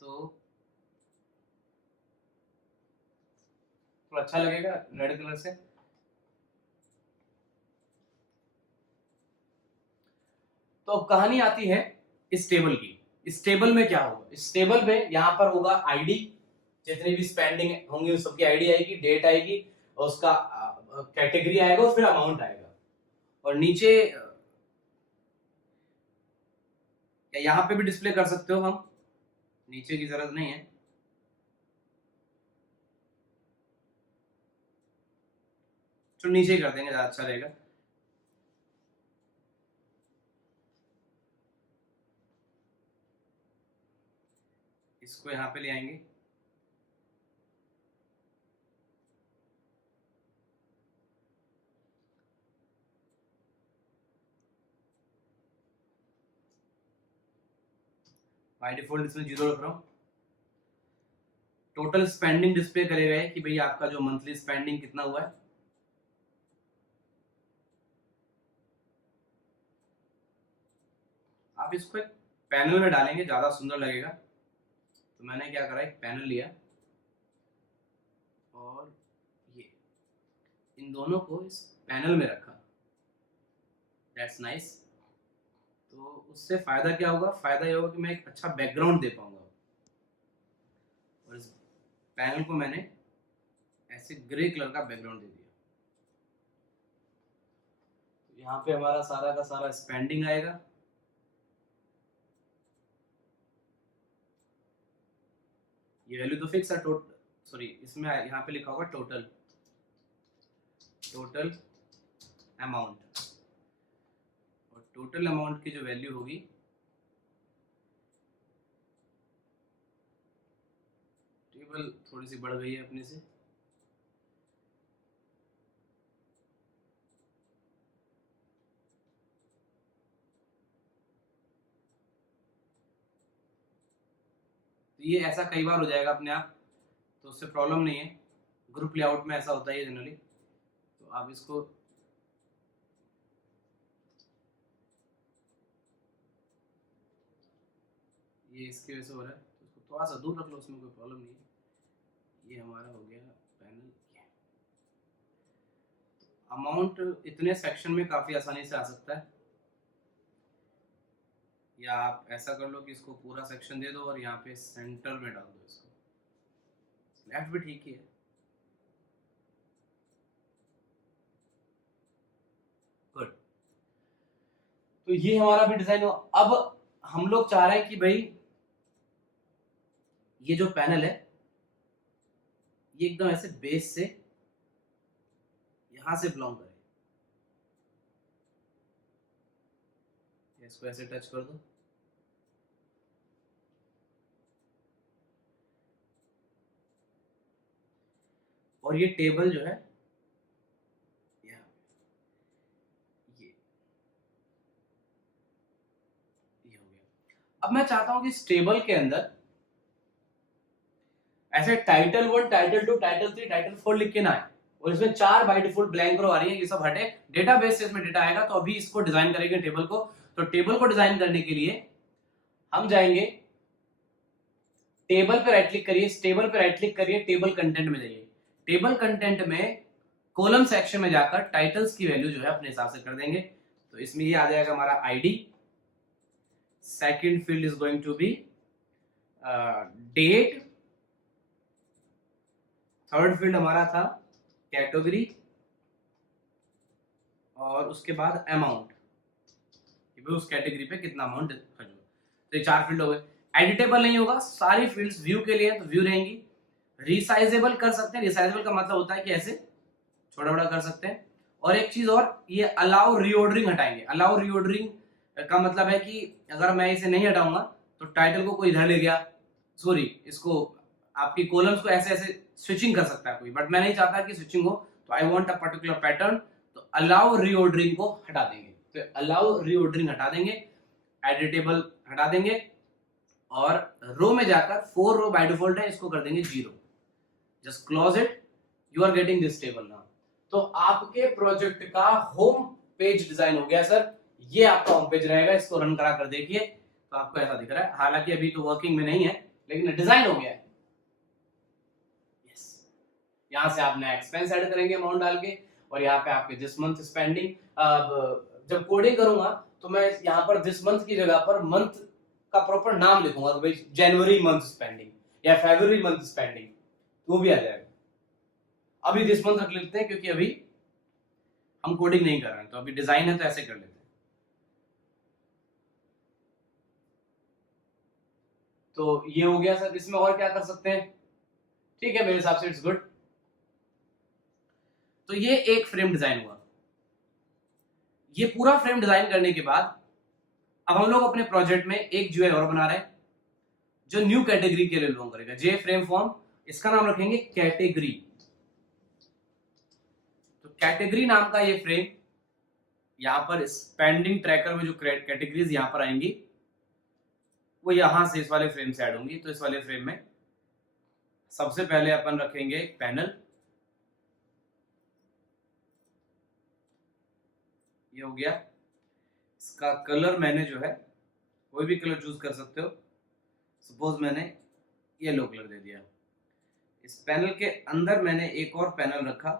तो थोड़ा अच्छा लगेगा रेड कलर से। तो अब कहानी आती है इस टेबल की। इस टेबल में क्या होगा, इस टेबल में यहाँ पर होगा आईडी, जितनी भी स्पेंडिंग होंगी उस सबकी आईडी आएगी, डेट आएगी, और उसका कैटेगरी आएगा और फिर अमाउंट आएगा। और नीचे यहाँ पे भी डिस्प्ले कर सकते हो, हम नीचे की जरूरत नहीं है। तो नीचे ही कर देंगे, ज्यादा अच्छा रहेगा। इसको यहाँ पे ले आएंगे, बाय डिफॉल्ट इसमें 0 रख रहा हूँ। टोटल स्पेंडिंग डिस्प्ले करेगा कि भाई आपका जो मंथली स्पेंडिंग कितना हुआ है। आप इसको एक पैनल में डालेंगे, ज्यादा सुंदर लगेगा। तो मैंने क्या करा, एक पैनल लिया और ये इन दोनों को इस पैनल में रखा। That's nice. तो उससे फायदा क्या होगा, फायदा ये होगा कि मैं एक अच्छा बैकग्राउंड दे पाऊंगा। और इस पैनल को मैंने ऐसे ग्रे कलर का बैकग्राउंड दे दिया। यहाँ पे हमारा सारा का सारा स्पेंडिंग आएगा। ये वैल्यू तो फिक्स है, सॉरी इसमें यहाँ पे लिखा होगा टोटल अमाउंट, और टोटल अमाउंट की जो वैल्यू होगी टेबल थोड़ी सी बढ़ गई है अपने से, तो ये ऐसा कई बार हो जाएगा अपने आप, तो उससे प्रॉब्लम नहीं है। ग्रुप लेआउट में ऐसा होता है जनरली। तो आप इसको ये इसकी वजह से हो रहा है, तो इसको थोड़ा सा दूर रख लो, उसमें कोई प्रॉब्लम नहीं है। ये हमारा हो गया पैनल। अमाउंट इतने सेक्शन में काफ़ी आसानी से आ सकता है, या आप ऐसा कर लो कि इसको पूरा सेक्शन दे दो और यहाँ पे सेंटर में डाल दो इसको। लेफ्ट भी ठीक ही है। गुड। तो ये हमारा भी डिजाइन हो। अब हम लोग चाह रहे हैं कि भाई ये जो पैनल है ये एकदम ऐसे बेस से यहां से बिलोंग करे। इसको ऐसे टच कर दो, और ये टेबल जो है ये हो गया। अब मैं चाहता हूं कि इस टेबल के अंदर ऐसे टाइटल 1, टाइटल 2, टाइटल 3, टाइटल 4 लिख के ना आए, और इसमें 4 बाय डिफॉल्ट ब्लैंक रो आ रही है, ये सब हटे। डेटाबेस से इसमें डेटा आएगा। तो अभी इसको डिजाइन करेंगे टेबल को। तो टेबल को डिजाइन करने के लिए हम जाएंगे, टेबल पे राइट क्लिक करिए, टेबल पे राइट क्लिक करिए, टेबल कंटेंट में जाइए। टेबल कंटेंट में कॉलम सेक्शन में जाकर टाइटल्स की वैल्यू जो है अपने हिसाब से कर देंगे। तो इसमें ये आ जाएगा हमारा ID, second field is going to be date, third field हमारा था कैटेगरी, और उसके बाद अमाउंट, उस कैटेगरी पे कितना अमाउंट खर्च हुआ। तो ये 4 फील्ड हो गए। एडिटेबल नहीं होगा, सारी फील्ड्स व्यू के लिए तो व्यू रहेंगी। रिसाइजेबल कर सकते हैं, रिसाइजेबल का मतलब होता है कि ऐसे छोटा बड़ा कर सकते हैं। और एक चीज और, ये अलाउ रीऑर्डरिंग हटाएंगे। अलाउ रीऑर्डरिंग का मतलब है कि अगर मैं इसे नहीं हटाऊंगा तो टाइटल को कोई इधर ले गया, सॉरी इसको आपकी कॉलम्स को ऐसे ऐसे स्विचिंग कर सकता है कोई, बट मैं नहीं चाहता कि स्विचिंग हो, तो I want a particular pattern, तो अलाउ रीऑर्डरिंग को हटा देंगे, तो अलाउ रीऑर्डरिंग हटा देंगे, एडिटेबल हटा देंगे, और रो में जाकर 4 रो बाय डिफॉल्ट है, इसको कर देंगे 0, just close it, you are getting this table now. तो आपके प्रोजेक्ट का होम पेज डिजाइन हो गया सर, ये आपका होम पेज रहेगा, इसको रन करा कर देखिए तो आपको ऐसा दिख रहा है, हालांकि अभी तो वर्किंग में नहीं है लेकिन डिजाइन हो गया है। यस, यहां से आप नया एक्सपेंस ऐड करेंगे अमाउंट डाल के, और यहाँ पे आपके दिस मंथ स्पेंडिंग, अब जब कोडिंग करूंगा तो मैं यहाँ पर दिस मंथ की जगह पर मंथ का प्रॉपर नाम लिखूंगा, तो भाई जनवरी मंथ स्पेंडिंग या फरवरी मंथ स्पेंडिंग, वो भी आ जाएगा। अभी दिस मंथ रख लेते हैं क्योंकि अभी हम कोडिंग नहीं कर रहे हैं, तो अभी डिजाइन है तो ऐसे कर लेते हैं। तो ये हो गया सर, इसमें और क्या कर सकते हैं? ठीक है, मेरे हिसाब से इट्स गुड। तो ये एक फ्रेम डिजाइन हुआ। ये पूरा फ्रेम डिजाइन करने के बाद अब हम लोग अपने प्रोजेक्ट में एक यूआई और बना रहे हैं जो न्यू कैटेगरी के लिए बिलोंग करेगा। जे फ्रेम फॉर्म, इसका नाम रखेंगे कैटेगरी। तो कैटेगरी नाम का ये फ्रेम, यहां पर स्पेंडिंग ट्रैकर में जो कैटेगरीज यहां पर आएंगी वो यहां से इस वाले फ्रेम से ऐड होंगी। तो इस वाले फ्रेम में सबसे पहले अपन रखेंगे एक पैनल, ये हो गया। इसका कलर मैंने जो है कोई भी कलर चूज कर सकते हो, सपोज मैंने येलो कलर दे दिया। इस पैनल के अंदर मैंने एक और पैनल रखा,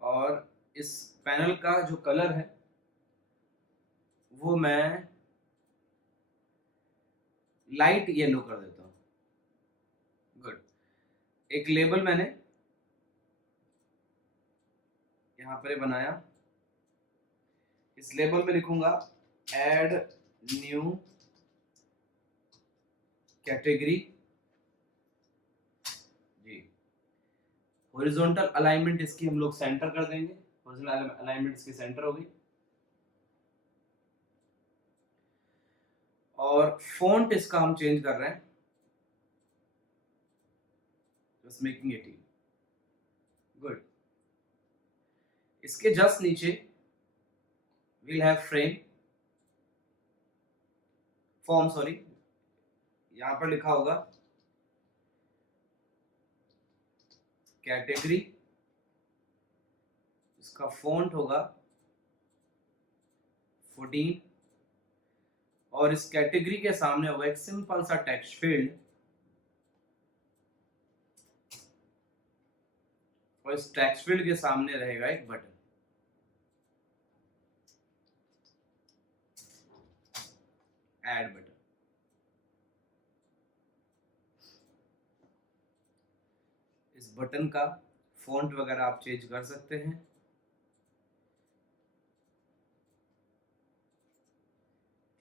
और इस पैनल का जो कलर है वो मैं लाइट येलो कर देता हूं। गुड। एक लेबल मैंने यहां पर बनाया, इस लेबल में लिखूंगा ऐड न्यू कैटेगरी जी। हॉरिजॉन्टल अलाइनमेंट इसकी हम लोग सेंटर कर देंगे, हॉरिजॉन्टल अलाइनमेंट इसकी सेंटर होगी। और फॉन्ट इसका हम चेंज कर रहे हैं, जस्ट मेकिंग इट गुड। इसके जस्ट नीचे we'll have frame form, sorry यहां पर लिखा होगा कैटेगरी, इसका फॉन्ट होगा 14, और इस कैटेगरी के सामने होगा एक सिंपल सा टेक्स्ट फील्ड, और इस टेक्स्ट फील्ड के सामने रहेगा एक बटन, ऐड बटन। इस बटन का फॉन्ट वगैरह आप चेंज कर सकते हैं।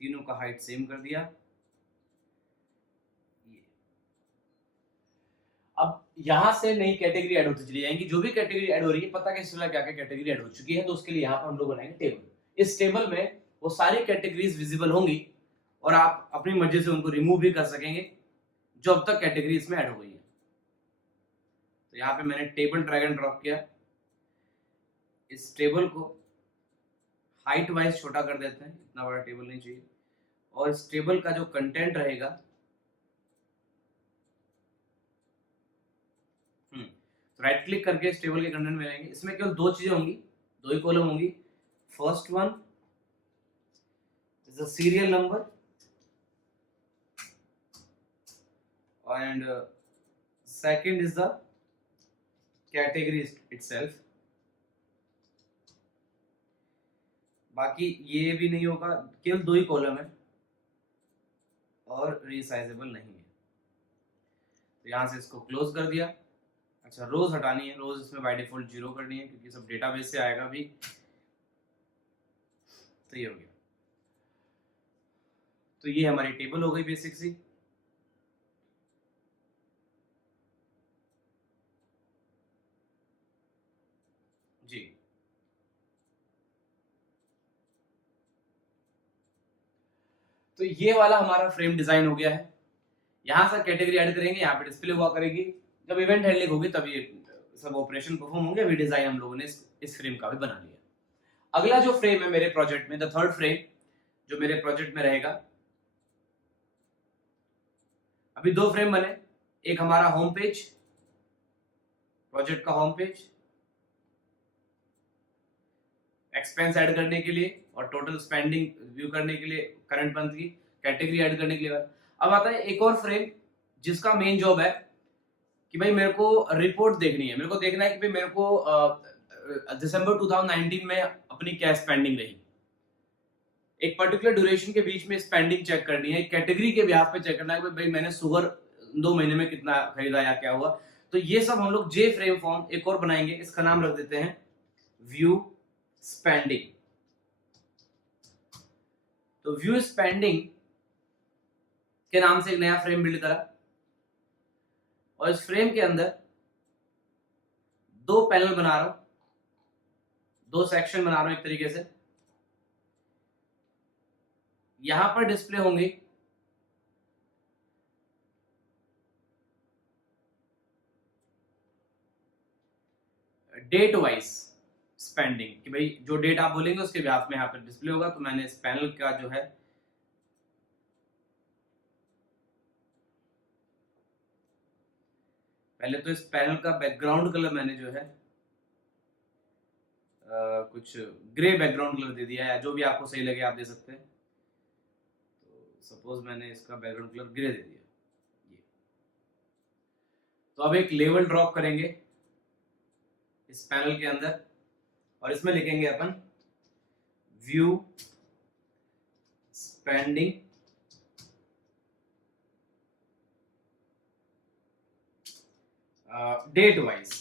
तीनों का हाइट सेम कर दिया। अब यहां से नई कैटेगरी ऐड होती चली जाएंगी, जो भी कैटेगरी ऐड हो रही है, पता कैसे चला क्या क्या कैटेगरी ऐड हो चुकी है, तो उसके लिए यहाँ पर हम लोग बनाएंगे टेबल। इस टेबल में वो सारी कैटेगरीज विजिबल होंगी, और आप अपनी मर्जी से उनको रिमूव भी कर सकेंगे जो अब तक कैटेगरी इसमें ऐड हो गई है। तो यहाँ पे मैंने टेबल ड्रैग एंड ड्रॉप किया, इस टेबल को हाइट वाइज छोटा कर देते हैं, इतना बड़ा टेबल नहीं चाहिए, और इस टेबल का जो कंटेंट रहेगा, तो राइट क्लिक करके इस टेबल के कंटेंट में रहेंगे। इसमें केवल दो चीजें होंगी, दो ही कॉलम होंगी। First one is the serial number, and second is the category itself। बाकी ये भी नहीं होगा, केवल दो ही कॉलम है और रीसाइजेबल नहीं है, तो यहां से इसको क्लोज कर दिया। अच्छा, रोज हटानी है, रोज इसमें बाय डिफॉल्ट 0 करनी है क्योंकि सब डेटाबेस से आएगा भी। तो ये हो गया। तो ये हमारी टेबल हो गई बेसिक सी। जी, तो ये वाला हमारा फ्रेम डिजाइन हो गया है। यहाँ से कैटेगरी ऐड करेंगे, यहाँ पे डिस्प्ले हुआ करेगी, जब इवेंट हैंडलिंग होगी तब ये सब ऑपरेशन परफॉर्म होंगे। अभी डिजाइन हम लोगों ने इस फ्रेम का भी बना लिया। अगला जो फ्रेम है मेरे प्रोजेक्ट में, द थर्ड फ्रेम जो मेरे प्रोजेक्ट में रहेगा, अभी दो फ्रेम बने, एक हमारा होम पेज, प्रोजेक्ट का होम पेज, एक्सपेंस ऐड करने के लिए और टोटल स्पेंडिंग व्यू करने के लिए, करंट मंथ की कैटेगरी ऐड करने के लिए। अब आता है एक और फ्रेम जिसका मेन जॉब है कि भाई मेरे को रिपोर्ट देखनी है, मेरे को देखना है कि भाई मेरे को दिसंबर 2019 में अपनी क्या स्पेंडिंग रही, एक पर्टिकुलर ड्यूरेशन के बीच में स्पेंडिंग चेक करनी है, कैटेगरी के ब्याज पे चेक करना है कि भाई मैंने शुगर 2 महीने में कितना खरीदा या क्या हुआ। तो ये सब हम लोग जे फ्रेम फॉर्म एक और बनाएंगे, इसका नाम रख देते हैं व्यू स्पेंडिंग। तो व्यू स्पेंडिंग के नाम से एक नया फ्रेम बिल्ड करा और इस फ्रेम के अंदर दो पैनल बना रहा हूं, दो सेक्शन बना रहा हूं एक तरीके से। यहां पर डिस्प्ले होंगे डेट वाइज स्पेंडिंग, कि भाई जो डेट आप बोलेंगे उसके ब्याज में यहाँ पर डिस्प्ले होगा। तो मैंने इस पैनल का जो है पहले तो इस पैनल का बैकग्राउंड कलर मैंने जो है कुछ ग्रे बैकग्राउंड कलर दे दिया है, जो भी आपको सही लगे आप दे सकते हैं। तो सपोज मैंने इसका बैकग्राउंड कलर ग्रे दे दिया ये। तो अब एक लेवल ड्रॉप करेंगे इस पैनल के अंदर और इसमें लिखेंगे अपन व्यू स्पेंडिंग डेट वाइज।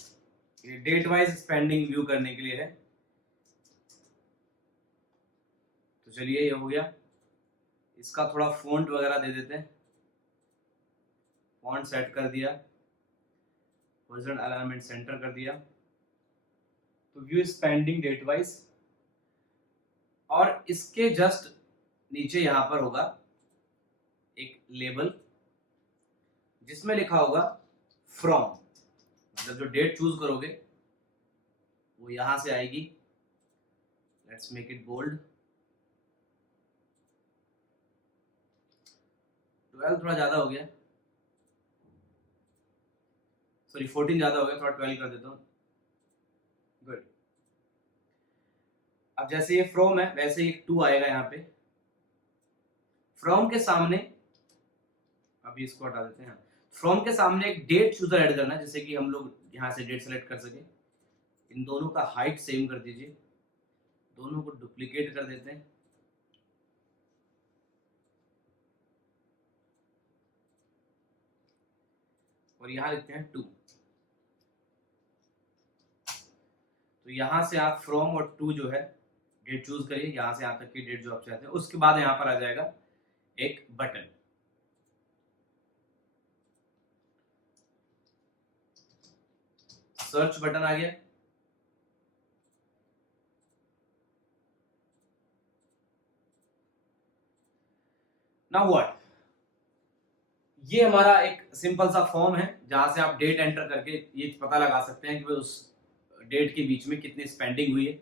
ये डेट वाइज स्पेंडिंग व्यू करने के लिए है। तो चलिए ये हो गया। इसका थोड़ा फॉन्ट वगैरह दे देते हैं, फॉन्ट सेट कर दिया, हॉरिजॉन्टल अलाइनमेंट सेंटर कर दिया। तो व्यू स्पेंडिंग डेट वाइज, और इसके जस्ट नीचे यहां पर होगा एक लेबल जिसमें लिखा होगा फ्रॉम, मतलब जो डेट चूज करोगे वो यहां से आएगी। Let's make it bold. 12 थोड़ा ज्यादा हो गया, सॉरी 14 ज्यादा हो गया, थोड़ा 12 कर देता हूं। गुड। अब जैसे ये फ्रॉम है वैसे ही 2 आएगा यहाँ पे। फ्रॉम के सामने, अभी इसको हटा देते हैं, फ्रॉम के सामने एक डेट चूजर ऐड करना है, जैसे कि हम लोग यहाँ से डेट सेलेक्ट कर सके। इन दोनों का हाइट सेम कर दीजिए, दोनों को डुप्लीकेट कर देते हैं। और यहां लिखते हैं 2। तो यहां से आप फ्रॉम और 2 जो है डेट चूज करिए, यहां से यहां तक की डेट जो आप चाहते हैं। उसके बाद यहां पर आ जाएगा एक बटन, सर्च बटन आ गया। नाउ व्हाट, ये हमारा एक सिंपल सा फॉर्म है जहां से आप डेट एंटर करके ये पता लगा सकते हैं कि उस डेट के बीच में कितनी स्पेंडिंग हुई है।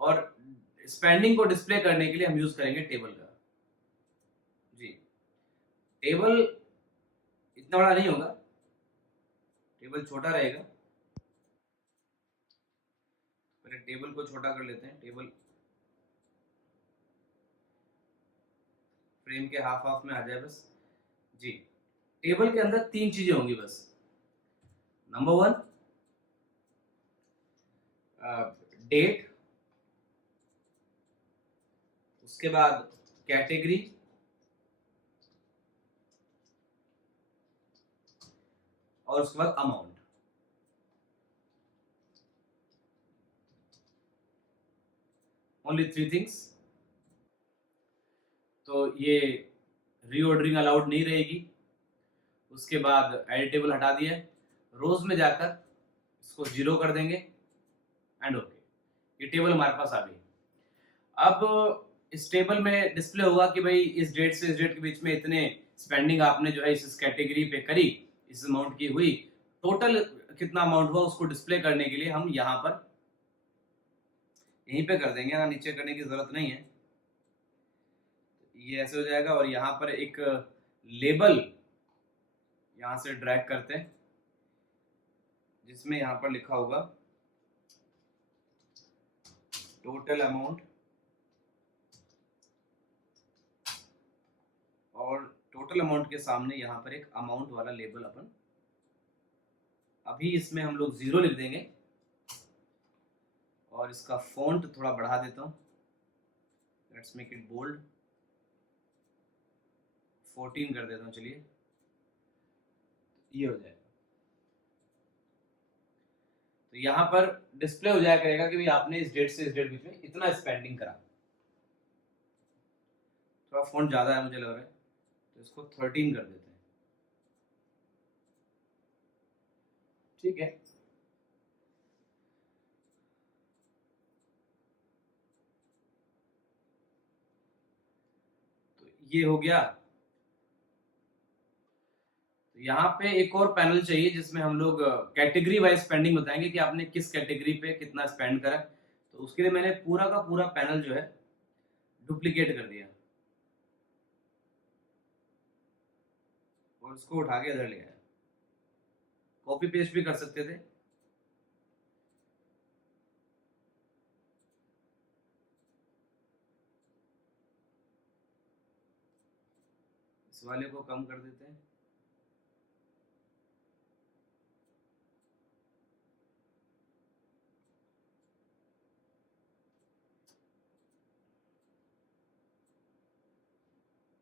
और स्पेंडिंग को डिस्प्ले करने के लिए हम यूज करेंगे टेबल का। जी, टेबल इतना बड़ा नहीं होगा, टेबल छोटा रहेगा। पहले टेबल को छोटा कर लेते हैं। टेबल फ्रेम के हाफ हाफ में आ जाए बस। जी, टेबल के अंदर 3 चीजें होंगी बस। नंबर 1 डेट, उसके बाद कैटेगरी, और उसके बाद अमाउंट। Only 3 things. तो ये रीऑर्डरिंग अलाउड नहीं रहेगी। उसके बाद एडिटेबल हटा दिया, रोज में जाकर इसको 0 कर देंगे एंड ओके। ये टेबल हमारे पास आ गई। अब इस टेबल में डिस्प्ले होगा कि भाई इस डेट से इस डेट के बीच में इतने स्पेंडिंग आपने जो है इस कैटेगरी पे करी, इस अमाउंट की हुई, टोटल कितना अमाउंट हुआ उसको डिस्प्ले करने के लिए हम यहाँ पर यहीं पे कर देंगे ना, नीचे करने की जरूरत नहीं है। ये ऐसे हो जाएगा और यहाँ पर एक लेबल यहाँ से ड्रैग करते हैं जिसमें यहाँ पर लिखा होगा टोटल अमाउंट, और टोटल अमाउंट के सामने यहाँ पर एक अमाउंट वाला लेबल अपन अभी इसमें हम लोग 0 लिख देंगे और इसका फॉन्ट थोड़ा बढ़ा देता हूँ, लेट्स मेक इट बोल्ड, 14 कर देता हूँ। चलिए ये हो जाएगा, तो यहाँ पर डिस्प्ले हो जाया करेगा कि भाई आपने इस डेट से इस डेट बीच में इतना स्पेंडिंग करा। थोड़ा फॉन्ट ज्यादा है मुझे लग रहा है, तो इसको 13 कर देते हैं। ठीक है, तो ये हो गया। तो यहाँ पे एक और पैनल चाहिए जिसमें हम लोग कैटेगरी वाइज स्पेंडिंग बताएंगे कि आपने किस कैटेगरी पे कितना स्पेंड करा। तो उसके लिए मैंने पूरा का पूरा पैनल जो है डुप्लीकेट कर दिया और उसको उठा के इधर ले आया। कॉपी पेस्ट भी कर सकते थे, इस वाले को कम कर देते हैं।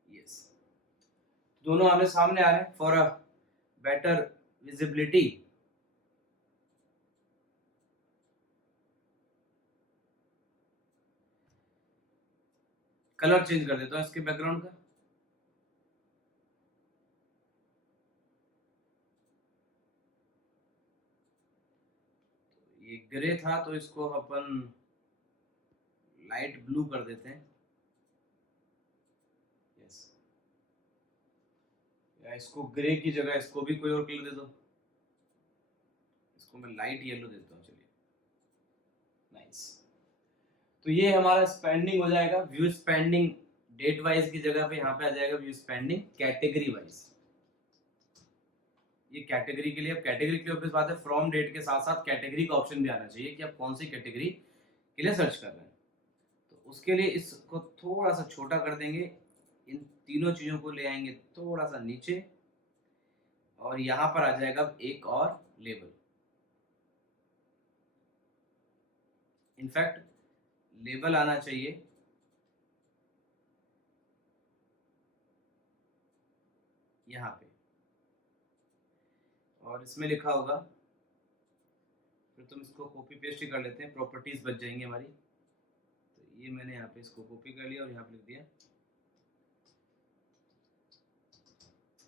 यस, दोनों आमने सामने आ रहे हैं for a better visibility. Colour change कर देता हूँ इसके बैकग्राउंड का। ये ग्रे था तो इसको अपन लाइट ब्लू कर देते हैं। यस, या इसको ग्रे की जगह इसको भी कोई और कलर दे दो, इसको मैं लाइट येलो देता हूँ। चलिए, नाइस। तो ये हमारा स्पेंडिंग हो जाएगा। व्यू स्पेंडिंग डेट वाइज की जगह पे यहाँ पे आ जाएगा व्यू स्पेंडिंग कैटेगरी वाइज। ये कैटेगरी के लिए, अब कैटेगरी की ऑब्वियस बात है फ्रॉम डेट के साथ साथ कैटेगरी का ऑप्शन भी आना चाहिए कि आप कौन सी कैटेगरी के लिए सर्च कर रहे हैं। तो उसके लिए इसको थोड़ा सा छोटा कर देंगे, इन तीनों चीजों को ले आएंगे थोड़ा सा नीचे और यहाँ पर आ जाएगा एक और लेबल। इनफैक्ट लेबल आना चाहिए यहाँ पे और इसमें लिखा होगा, फिर तुम इसको कॉपी पेस्ट ही कर लेते हैं, प्रॉपर्टीज बच जाएंगी हमारी। तो ये मैंने यहाँ पे इसको कॉपी कर लिया और यहाँ पे लिख दिया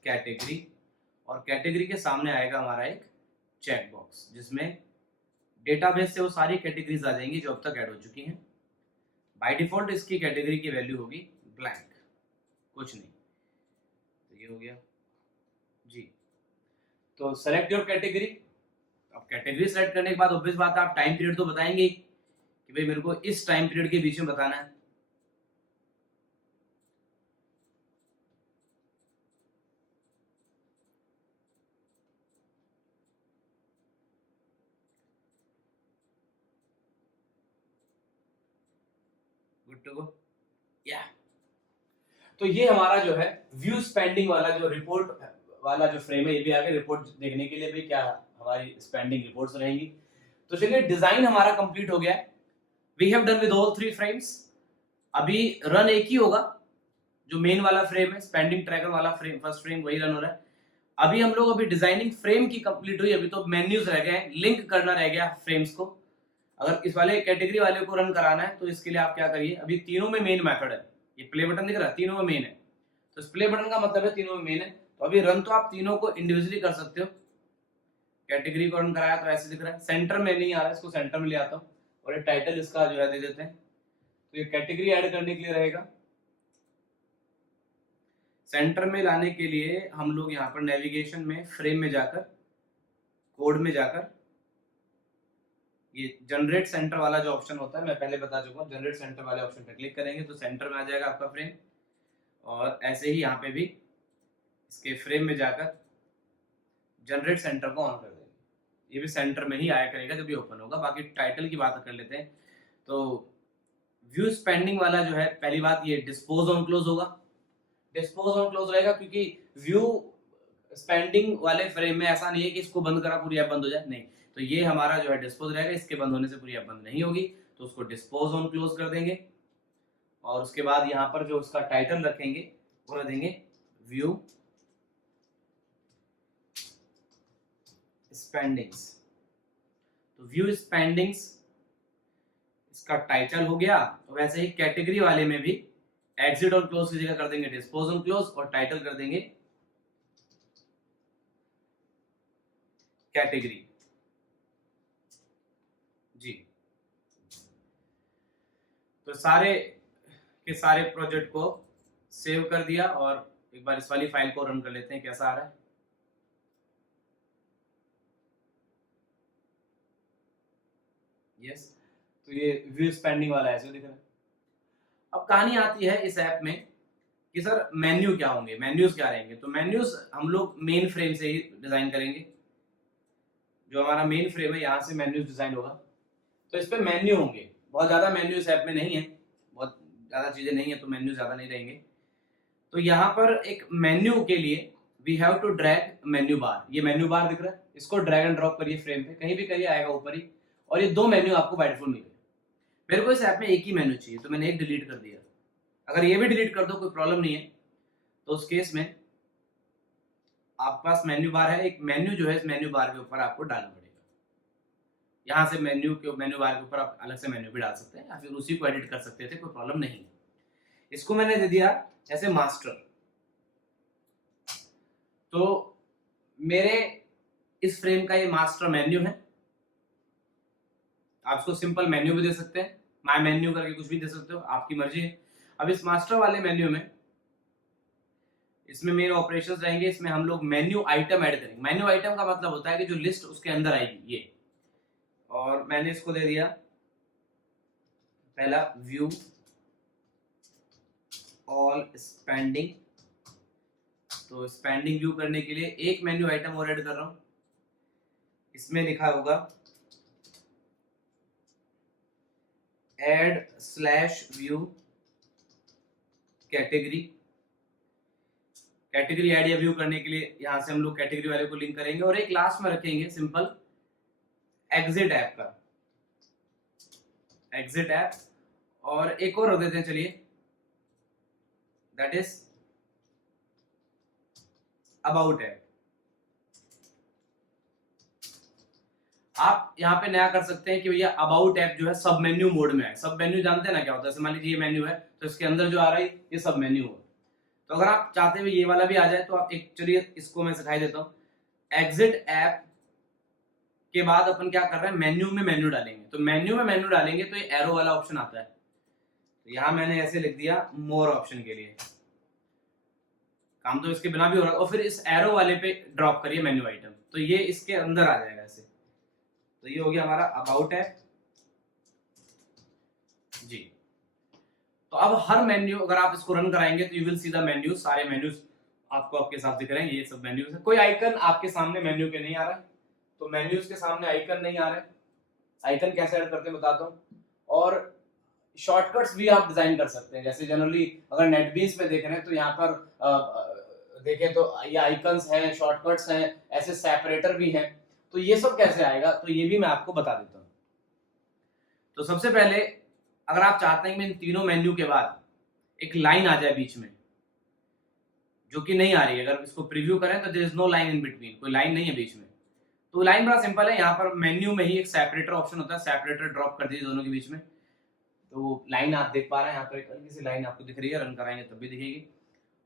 कैटेगरी, और कैटेगरी के सामने आएगा हमारा एक चेक बॉक्स जिसमें डेटाबेस से वो सारी कैटेगरीज आ जाएंगी जो अब तक ऐड हो चुकी हैं। बाय डिफॉल्ट इसकी कैटेगरी की वैल्यू होगी ब्लैंक, कुछ नहीं। तो ये हो गया जी। तो सेलेक्ट योर कैटेगरी। अब कैटेगरी सेलेक्ट करने के बाद ऑब्वियस बात है आप टाइम पीरियड तो बताएंगे कि भाई मेरे को इस टाइम पीरियड के बीच में बताना है। गुड टू गो, या। तो ये हमारा जो है व्यू स्पेंडिंग वाला जो रिपोर्ट वाला जो फ्रेम है, ये भी आगे रिपोर्ट देखने के लिए भी क्या हमारी स्पेंडिंग रिपोर्ट्स रहेंगी। तो चलिए, डिजाइन हमारा कंप्लीट हो गया है। We have done with all 3 frames. अभी रन एक ही होगा, जो मेन वाला फ्रेम है स्पेंडिंग ट्रैकर वाला फ्रेम, फर्स्ट फ्रेम वही रन हो रहा है। अभी हम लोग अभी डिजाइनिंग फ्रेम की कंप्लीट हुई, अभी तो मेन्यूज रह गए हैं, लिंक करना रह गया फ्रेम्स को। अगर इस वाले कैटेगरी वाले को रन कराना है तो इसके लिए आप क्या करिए, अभी तीनों में मेन मेथड है, ये प्ले बटन दिख रहा है तीनों में मेन है, तो इस प्ले बटन का मतलब है तीनों में मेन है। तो अभी रन तो आप तीनों को इंडिविजुअली कर सकते हो। कैटेगरी को रन कराया तो ऐसे दिख रहा है, सेंटर में नहीं आ रहा है, इसको सेंटर में ले आता हूँ और ये टाइटल इसका जो है दे देते हैं। तो ये कैटेगरी ऐड करने के लिए रहेगा। सेंटर में लाने के लिए हम लोग यहाँ पर नेविगेशन में फ्रेम में जाकर कोड में जाकर ये जनरेट सेंटर वाला जो ऑप्शन होता है मैं पहले बता चुका हूँ, जनरेट सेंटर वाले ऑप्शन पर क्लिक करेंगे तो सेंटर में आ जाएगा आपका फ्रेम। और ऐसे ही यहाँ पे भी इसके फ्रेम में जाकर जनरेट सेंटर को ऑन कर देंगे, ये भी सेंटर में ही आया करेगा जब ये ओपन होगा। बाकी टाइटल की बात कर लेते हैं। तो व्यू स्पेंडिंग वाला जो है, पहली बात ये डिस्पोज ऑन क्लोज होगा। डिस्पोज ऑन क्लोज रहेगा क्योंकि व्यू स्पेंडिंग वाले फ्रेम में ऐसा नहीं है कि इसको बंद करा पूरी ऐप बंद हो जाए, नहीं। तो ये हमारा जो है डिस्पोज रहेगा, इसके बंद होने से पूरी ऐप बंद नहीं होगी, तो उसको डिस्पोज ऑन क्लोज कर देंगे। और उसके बाद यहाँ पर जो उसका टाइटल रखेंगे वो रख देंगे व्यू स्पेंडिंग्स। तो व्यू स्पेंडिंग्स इसका टाइटल हो गया। वैसे ही कैटेगरी वाले में भी एग्जिट और क्लोज की जगह कर देंगे डिस्पोज ऑन क्लोज और टाइटल कर देंगे कैटेगरी। जी, तो सारे के सारे प्रोजेक्ट को सेव कर दिया और एक बार इस वाली फाइल को रन कर लेते हैं कैसा आ रहा है। यस, तो ये व्यू स्पेंडिंग वाला ऐसे दिख रहा है। अब कहानी आती है इस ऐप में कि सर मेन्यू क्या होंगे, मेन्यूज क्या रहेंगे। तो मेन्यूज हम लोग मेन फ्रेम से ही डिजाइन करेंगे। जो हमारा मेन फ्रेम है यहाँ से मेन्यूज डिजाइन होगा। तो इस पे मेन्यू होंगे, बहुत ज्यादा मेन्यू इस ऐप में नहीं है, बहुत ज्यादा चीजें नहीं है, तो मेन्यू ज्यादा नहीं रहेंगे। तो यहाँ पर एक मेन्यू के लिए we have to drag menu bar. ये मेन्यू बार दिख रहा है, इसको ड्रैग एंड ड्रॉप करिए फ्रेम पे, कहीं भी करिए आएगा ऊपर ही। और ये दो मेन्यू आपको बाय डिफॉल्ट मिल गए। मेरे को इस ऐप में एक ही मेन्यू चाहिए, तो मैंने एक डिलीट कर दिया। अगर ये भी डिलीट कर दो कोई प्रॉब्लम नहीं है। तो उस केस में आपके पास मेन्यू बार है, एक मेन्यू जो है इस मेन्यू बार के ऊपर आपको डालना पड़ेगा। यहाँ से मेन्यू बार के ऊपर आप अलग से मेन्यू भी डाल सकते हैं या फिर उसी को एडिट कर सकते थे, कोई प्रॉब्लम नहीं। इसको मैंने दे दिया ऐसे मास्टर। तो मेरे इस फ्रेम का ये मास्टर मेन्यू है। आप इसको सिंपल मेन्यू भी दे सकते हैं, माय मेन्यू करके कुछ भी दे सकते हो, आपकी मर्जी है। अब इस मास्टर वाले मेन्यू में इसमें मेन ऑपरेशंस रहेंगे। इसमें हम लोग मेन्यू आइटम ऐड करेंगे। मेन्यू आइटम का मतलब होता है कि जो लिस्ट उसके अंदर आएगी ये। और मैंने इसको दे दिया पहला व्यू ऑल स्पेंडिंग। तो स्पेंडिंग व्यू करने के लिए एक मेन्यू आइटम और ऐड कर रहा हूं। इसमें लिखा होगा add slash view category. Category add या व्यू करने के लिए यहां से हम लोग कैटेगरी वाले को लिंक करेंगे। और एक लास्ट में रखेंगे सिंपल एग्जिट ऐप का, एग्जिट ऐप। और एक और रख देते हैं चलिए, दैट इज अबाउट ऐप। आप यहाँ पे नया कर सकते हैं कि भैया अबाउट ऐप जो है सब मेन्यू मोड में है। सब मेन्यू जानते हैं ना क्या होता है। जैसे मान लीजिए ये मेन्यू है तो इसके अंदर जो आ रहा है ये सब मेन्यू है। तो अगर आप चाहते हुए ये वाला भी आ जाए तो आप एक, चलिए इसको मैं सिखाई देता हूँ। एग्जिट ऐप के बाद अपन क्या कर रहे हैं, मेन्यू में मेन्यू डालेंगे। तो मेन्यू में मेन्यू डालेंगे तो ये एरो वाला ऑप्शन आता है। तो यहाँ मैंने ऐसे लिख दिया मोर ऑप्शन के लिए, काम तो इसके बिना भी हो रहा है। और फिर इस एरो वाले पे ड्रॉप करिए मेन्यू आइटम, तो ये इसके अंदर आ जाएगा ऐसे। तो ये हो गया हमारा अबाउट ऐप जी। तो अब हर मेन्यू अगर आप इसको रन कराएंगे तो you will see the menu. सारे मेन्यूज आपको आपके साथ दिख रहे हैं, ये सब मेन्यूज है। कोई आइकन आपके सामने मेन्यू के नहीं आ रहा है, तो मेन्यूज के सामने आइकन नहीं आ रहे। आइकन कैसे ऐड करते हैं बताता हूँ। और शॉर्टकट्स भी आप डिजाइन कर सकते हैं। जैसे जनरली अगर नेटबीन्स में देख रहे हैं तो यहाँ पर देखें तो ये आइकन्स हैं, शॉर्टकट्स हैं, ऐसे सेपरेटर भी हैं। तो ये सब कैसे आएगा, तो ये भी मैं आपको बता देता हूँ। तो सबसे पहले अगर आप चाहते हैं कि इन तीनों मेन्यू के बाद एक लाइन आ जाए बीच में, जो कि नहीं आ रही है, अगर इसको प्रीव्यू करें तो there is no line in between, कोई लाइन नहीं है बीच में। तो लाइन बड़ा सिंपल है, यहाँ पर मेन्यू में ही एक सेपरेटर ऑप्शन होता है, सेपरेटर ड्रॉप कर दीजिए दोनों के बीच में। तो लाइन आप देख पा रहे हैं, यहाँ पर एक हल्की सी लाइन आपको दिख रही है, रन कराएंगे तब भी दिखेगी।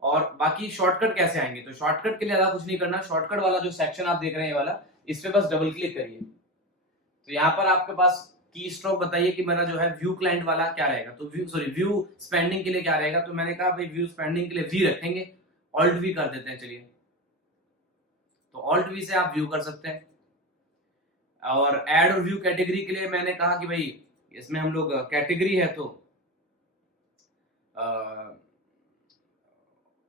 और बाकी शॉर्टकट कैसे आएंगे, तो शॉर्टकट के लिए ज्यादा कुछ नहीं करना। शॉर्टकट वाला जो सेक्शन आप देख रहे हैं ये वाला, इस पे बस डबल क्लिक करिए। तो यहाँ पर आपके पास की स्ट्रोक बताइए कि मेरा जो है व्यू क्लाइंट वाला क्या रहेगा, तो व्यू स्पेंडिंग के लिए क्या रहेगा, तो मैंने कहा भाई व्यू स्पेंडिंग के लिए वी रखेंगे, ऑल्ट वी कर देते हैं। चलिए, तो ऑल्ट वी से आप व्यू कर सकते हैं। और ऐड और व्यू कैटेगरी के लिए मैंने कहा कि भाई इसमें हम लोग कैटेगरी है तो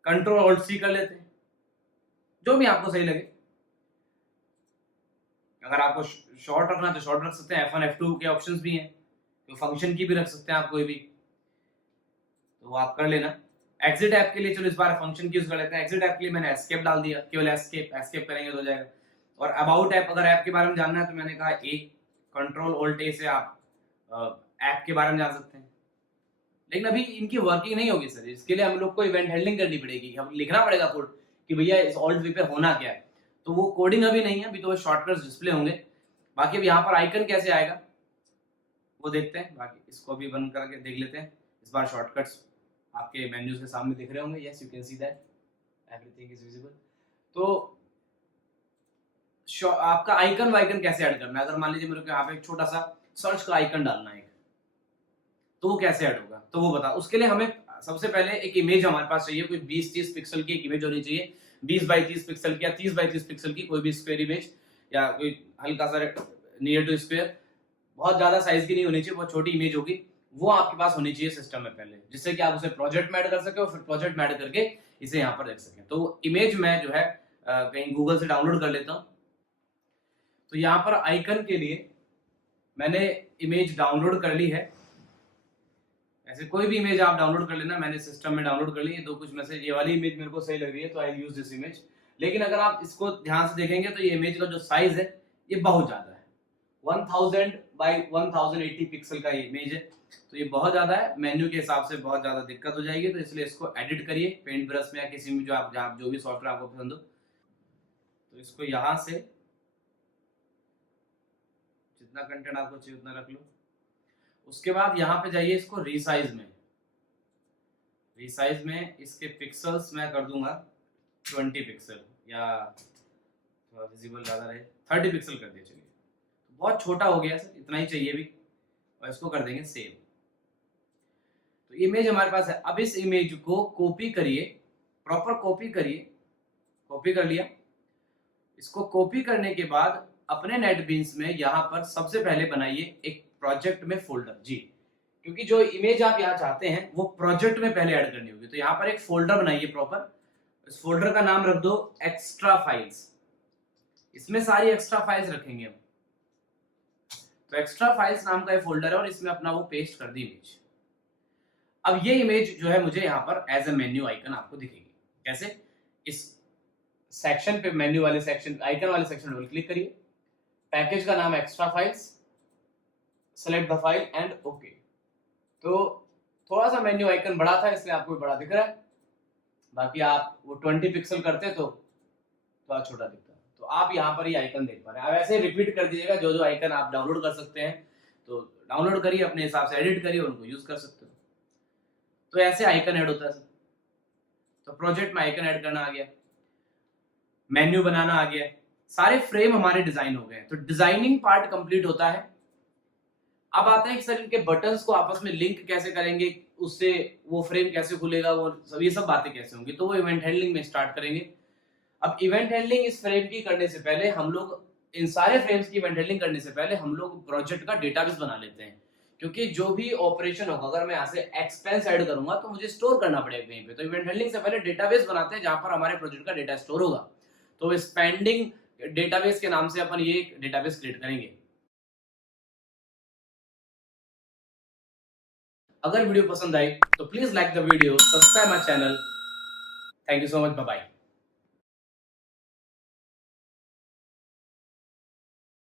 कंट्रोल ऑल्ट सी कर लेते हैं, जो भी आपको सही लगे। अगर आपको शॉर्ट रखना है तो शॉर्ट रख सकते हैं, F1 F2 के ऑप्शंस भी हैं, तो फंक्शन की भी रख सकते हैं आप कोई भी, तो वो आप कर लेना। एग्जिट ऐप के लिए चलो इस बार फंक्शन की यूज कर लेते हैं। एग्जिट ऐप के लिए मैंने एस्केप डाल दिया, केवल एस्केप करेंगे तो हो जाएगा। और अबाउट ऐप, अगर ऐप के बारे में जानना है तो मैंने कहा ए, कंट्रोल ऑल्ट ए से आप ऐप के बारे में जान सकते हैं। लेकिन अभी इनकी वर्किंग नहीं होगी सर, इसके लिए हम लोग को इवेंट हैंडलिंग करनी पड़ेगी, हम लिखना पड़ेगा कोड कि भैया इस ऑल्ट वी पे होना क्या है। तो वो कोडिंग अभी नहीं है, अभी तो शॉर्टकट्स डिस्प्ले होंगे। बाकी अब यहाँ पर आइकन कैसे आएगा वो देखते हैं, बाकी इसको भी बंद करके देख लेते हैं। इस बार शॉर्टकट्स आपके मेन्यूज के सामने दिख रहे होंगे, yes you can see that everything is visible. तो आपका आइकन वाइकन कैसे ऐड करना है, अगर मान लीजिए मेरे को यहाँ पे एक छोटा सा सर्च का आइकन डालना है तो वो कैसे ऐड होगा, तो वो बता। उसके लिए हमें सबसे पहले एक इमेज हमारे पास चाहिए, कोई 20-30 पिक्सल की एक इमेज होनी चाहिए, 20x30 पिक्सल की या 30x30 पिक्सल की कोई भी स्क्वायर इमेज, या कोई हल्का सा नियर टू स्क्वायर, बहुत ज्यादा साइज की नहीं होनी चाहिए, बहुत छोटी इमेज होगी, वो आपके पास होनी चाहिए सिस्टम में पहले, जिससे कि आप उसे प्रोजेक्ट में ऐड कर सके और फिर प्रोजेक्ट में ऐड करके इसे यहाँ पर देख सके। तो इमेज मैं जो है कहीं गूगल से डाउनलोड कर लेता हूँ। तो यहाँ पर आइकन के लिए मैंने इमेज डाउनलोड कर ली है, ऐसे कोई भी इमेज आप डाउनलोड कर लेना, मैंने सिस्टम में डाउनलोड कर ली है। दो कुछ में से ये वाली इमेज मेरे को सही लग रही है तो आई यूज दिस इमेज। लेकिन अगर आप इसको ध्यान से देखेंगे तो ये इमेज का जो साइज है ये बहुत ज्यादा है, 1000 बाय 1080 पिक्सल का इमेज है, तो ये बहुत ज्यादा है, मेन्यू के हिसाब से बहुत ज्यादा दिक्कत हो जाएगी। तो इसलिए इसको एडिट करिए पेंट ब्रश में या किसी में जो भी सॉफ्टवेयर आपको पसंद हो। तो इसको यहाँ से जितना कंटेंट आपको चाहिए उतना रख लो। उसके बाद यहाँ पे जाइए, इसको रीसाइज में इसके पिक्सल्स मैं कर दूंगा 20 पिक्सल, या थोड़ा विजिबल ज्यादा रहे 30 पिक्सल कर दिया। चलिए, बहुत छोटा हो गया सर, इतना ही चाहिए भी, और इसको कर देंगे सेव। तो इमेज हमारे पास है। अब इस इमेज को कॉपी करिए, प्रॉपर कॉपी करिए, कॉपी कर लिया। इसको कॉपी करने के बाद अपने नेटबीन्स में यहाँ पर सबसे पहले बनाइए एक प्रोजेक्ट में फोल्डर जी, क्योंकि जो इमेज आप यहाँ चाहते हैं वो प्रोजेक्ट में पहले ऐड करनी होगी। तो यहाँ पर एक फोल्डर बनाइए प्रॉपर, इस फोल्डर का नाम रख दो एक्स्ट्रा फाइल्स, इसमें सारी एक्स्ट्रा फाइल्स रखेंगे हम। तो एक्स्ट्रा फाइल्स नाम का ये फोल्डर है और इसमें अपना वो पेस्ट कर दी इमेज। अब ये इमेज जो है मुझे यहाँ पर एज ए मेन्यू आइकन आपको दिखेगी। कैसे? इस सेक्शन पे, मेन्यू वाले सेक्शन, आइकन वाले सेक्शन डबल क्लिक करिए, पैकेज का नाम extra files, select the file and okay. तो थोड़ा सा मेन्यू आइकन बड़ा था इसलिए आपको बड़ा दिख रहा है, बाकी आप वो 20 पिक्सल करते तो थोड़ा छोटा दिखता। तो आप यहाँ पर ये आइकन देख पा रहे हैं। आप ऐसे रिपीट कर दीजिएगा, जो जो आइकन आप डाउनलोड कर सकते हैं तो डाउनलोड करिए, अपने हिसाब से एडिट करिए, उनको यूज कर सकते हो। तो ऐसे आइकन ऐड होता है। तो प्रोजेक्ट में आइकन ऐड करना आ गया, मेन्यू बनाना आ गया, सारे फ्रेम हमारे डिजाइन हो गए। तो डिजाइनिंग पार्ट कंप्लीट होता है। अब आता है कि सर इनके बटन्स को आपस में लिंक कैसे करेंगे, उससे वो फ्रेम कैसे खुलेगा, वो सब ये सब बातें कैसे होंगी। तो वो इवेंट हैंडलिंग में स्टार्ट करेंगे। अब इवेंट हैंडलिंग इस फ्रेम की करने से पहले हम लोग, इन सारे फ्रेम्स की इवेंट हैंडलिंग करने से पहले हम लोग प्रोजेक्ट का डेटाबेस बना लेते हैं, क्योंकि जो भी ऑपरेशन होगा, अगर मैं यहाँ से एक्सपेंस ऐड करूंगा तो मुझे स्टोर करना पड़ेगा कहीं पे। तो इवेंट हैंडलिंग से पहले डेटाबेस बनाते हैं जहां पर हमारे प्रोजेक्ट का डेटा स्टोर होगा। तो स्पेंडिंग डेटाबेस के नाम से अपन ये डेटाबेस क्रिएट करेंगे। अगर वीडियो पसंद आई तो please like the video, subscribe my channel. Thank you so much, bye bye.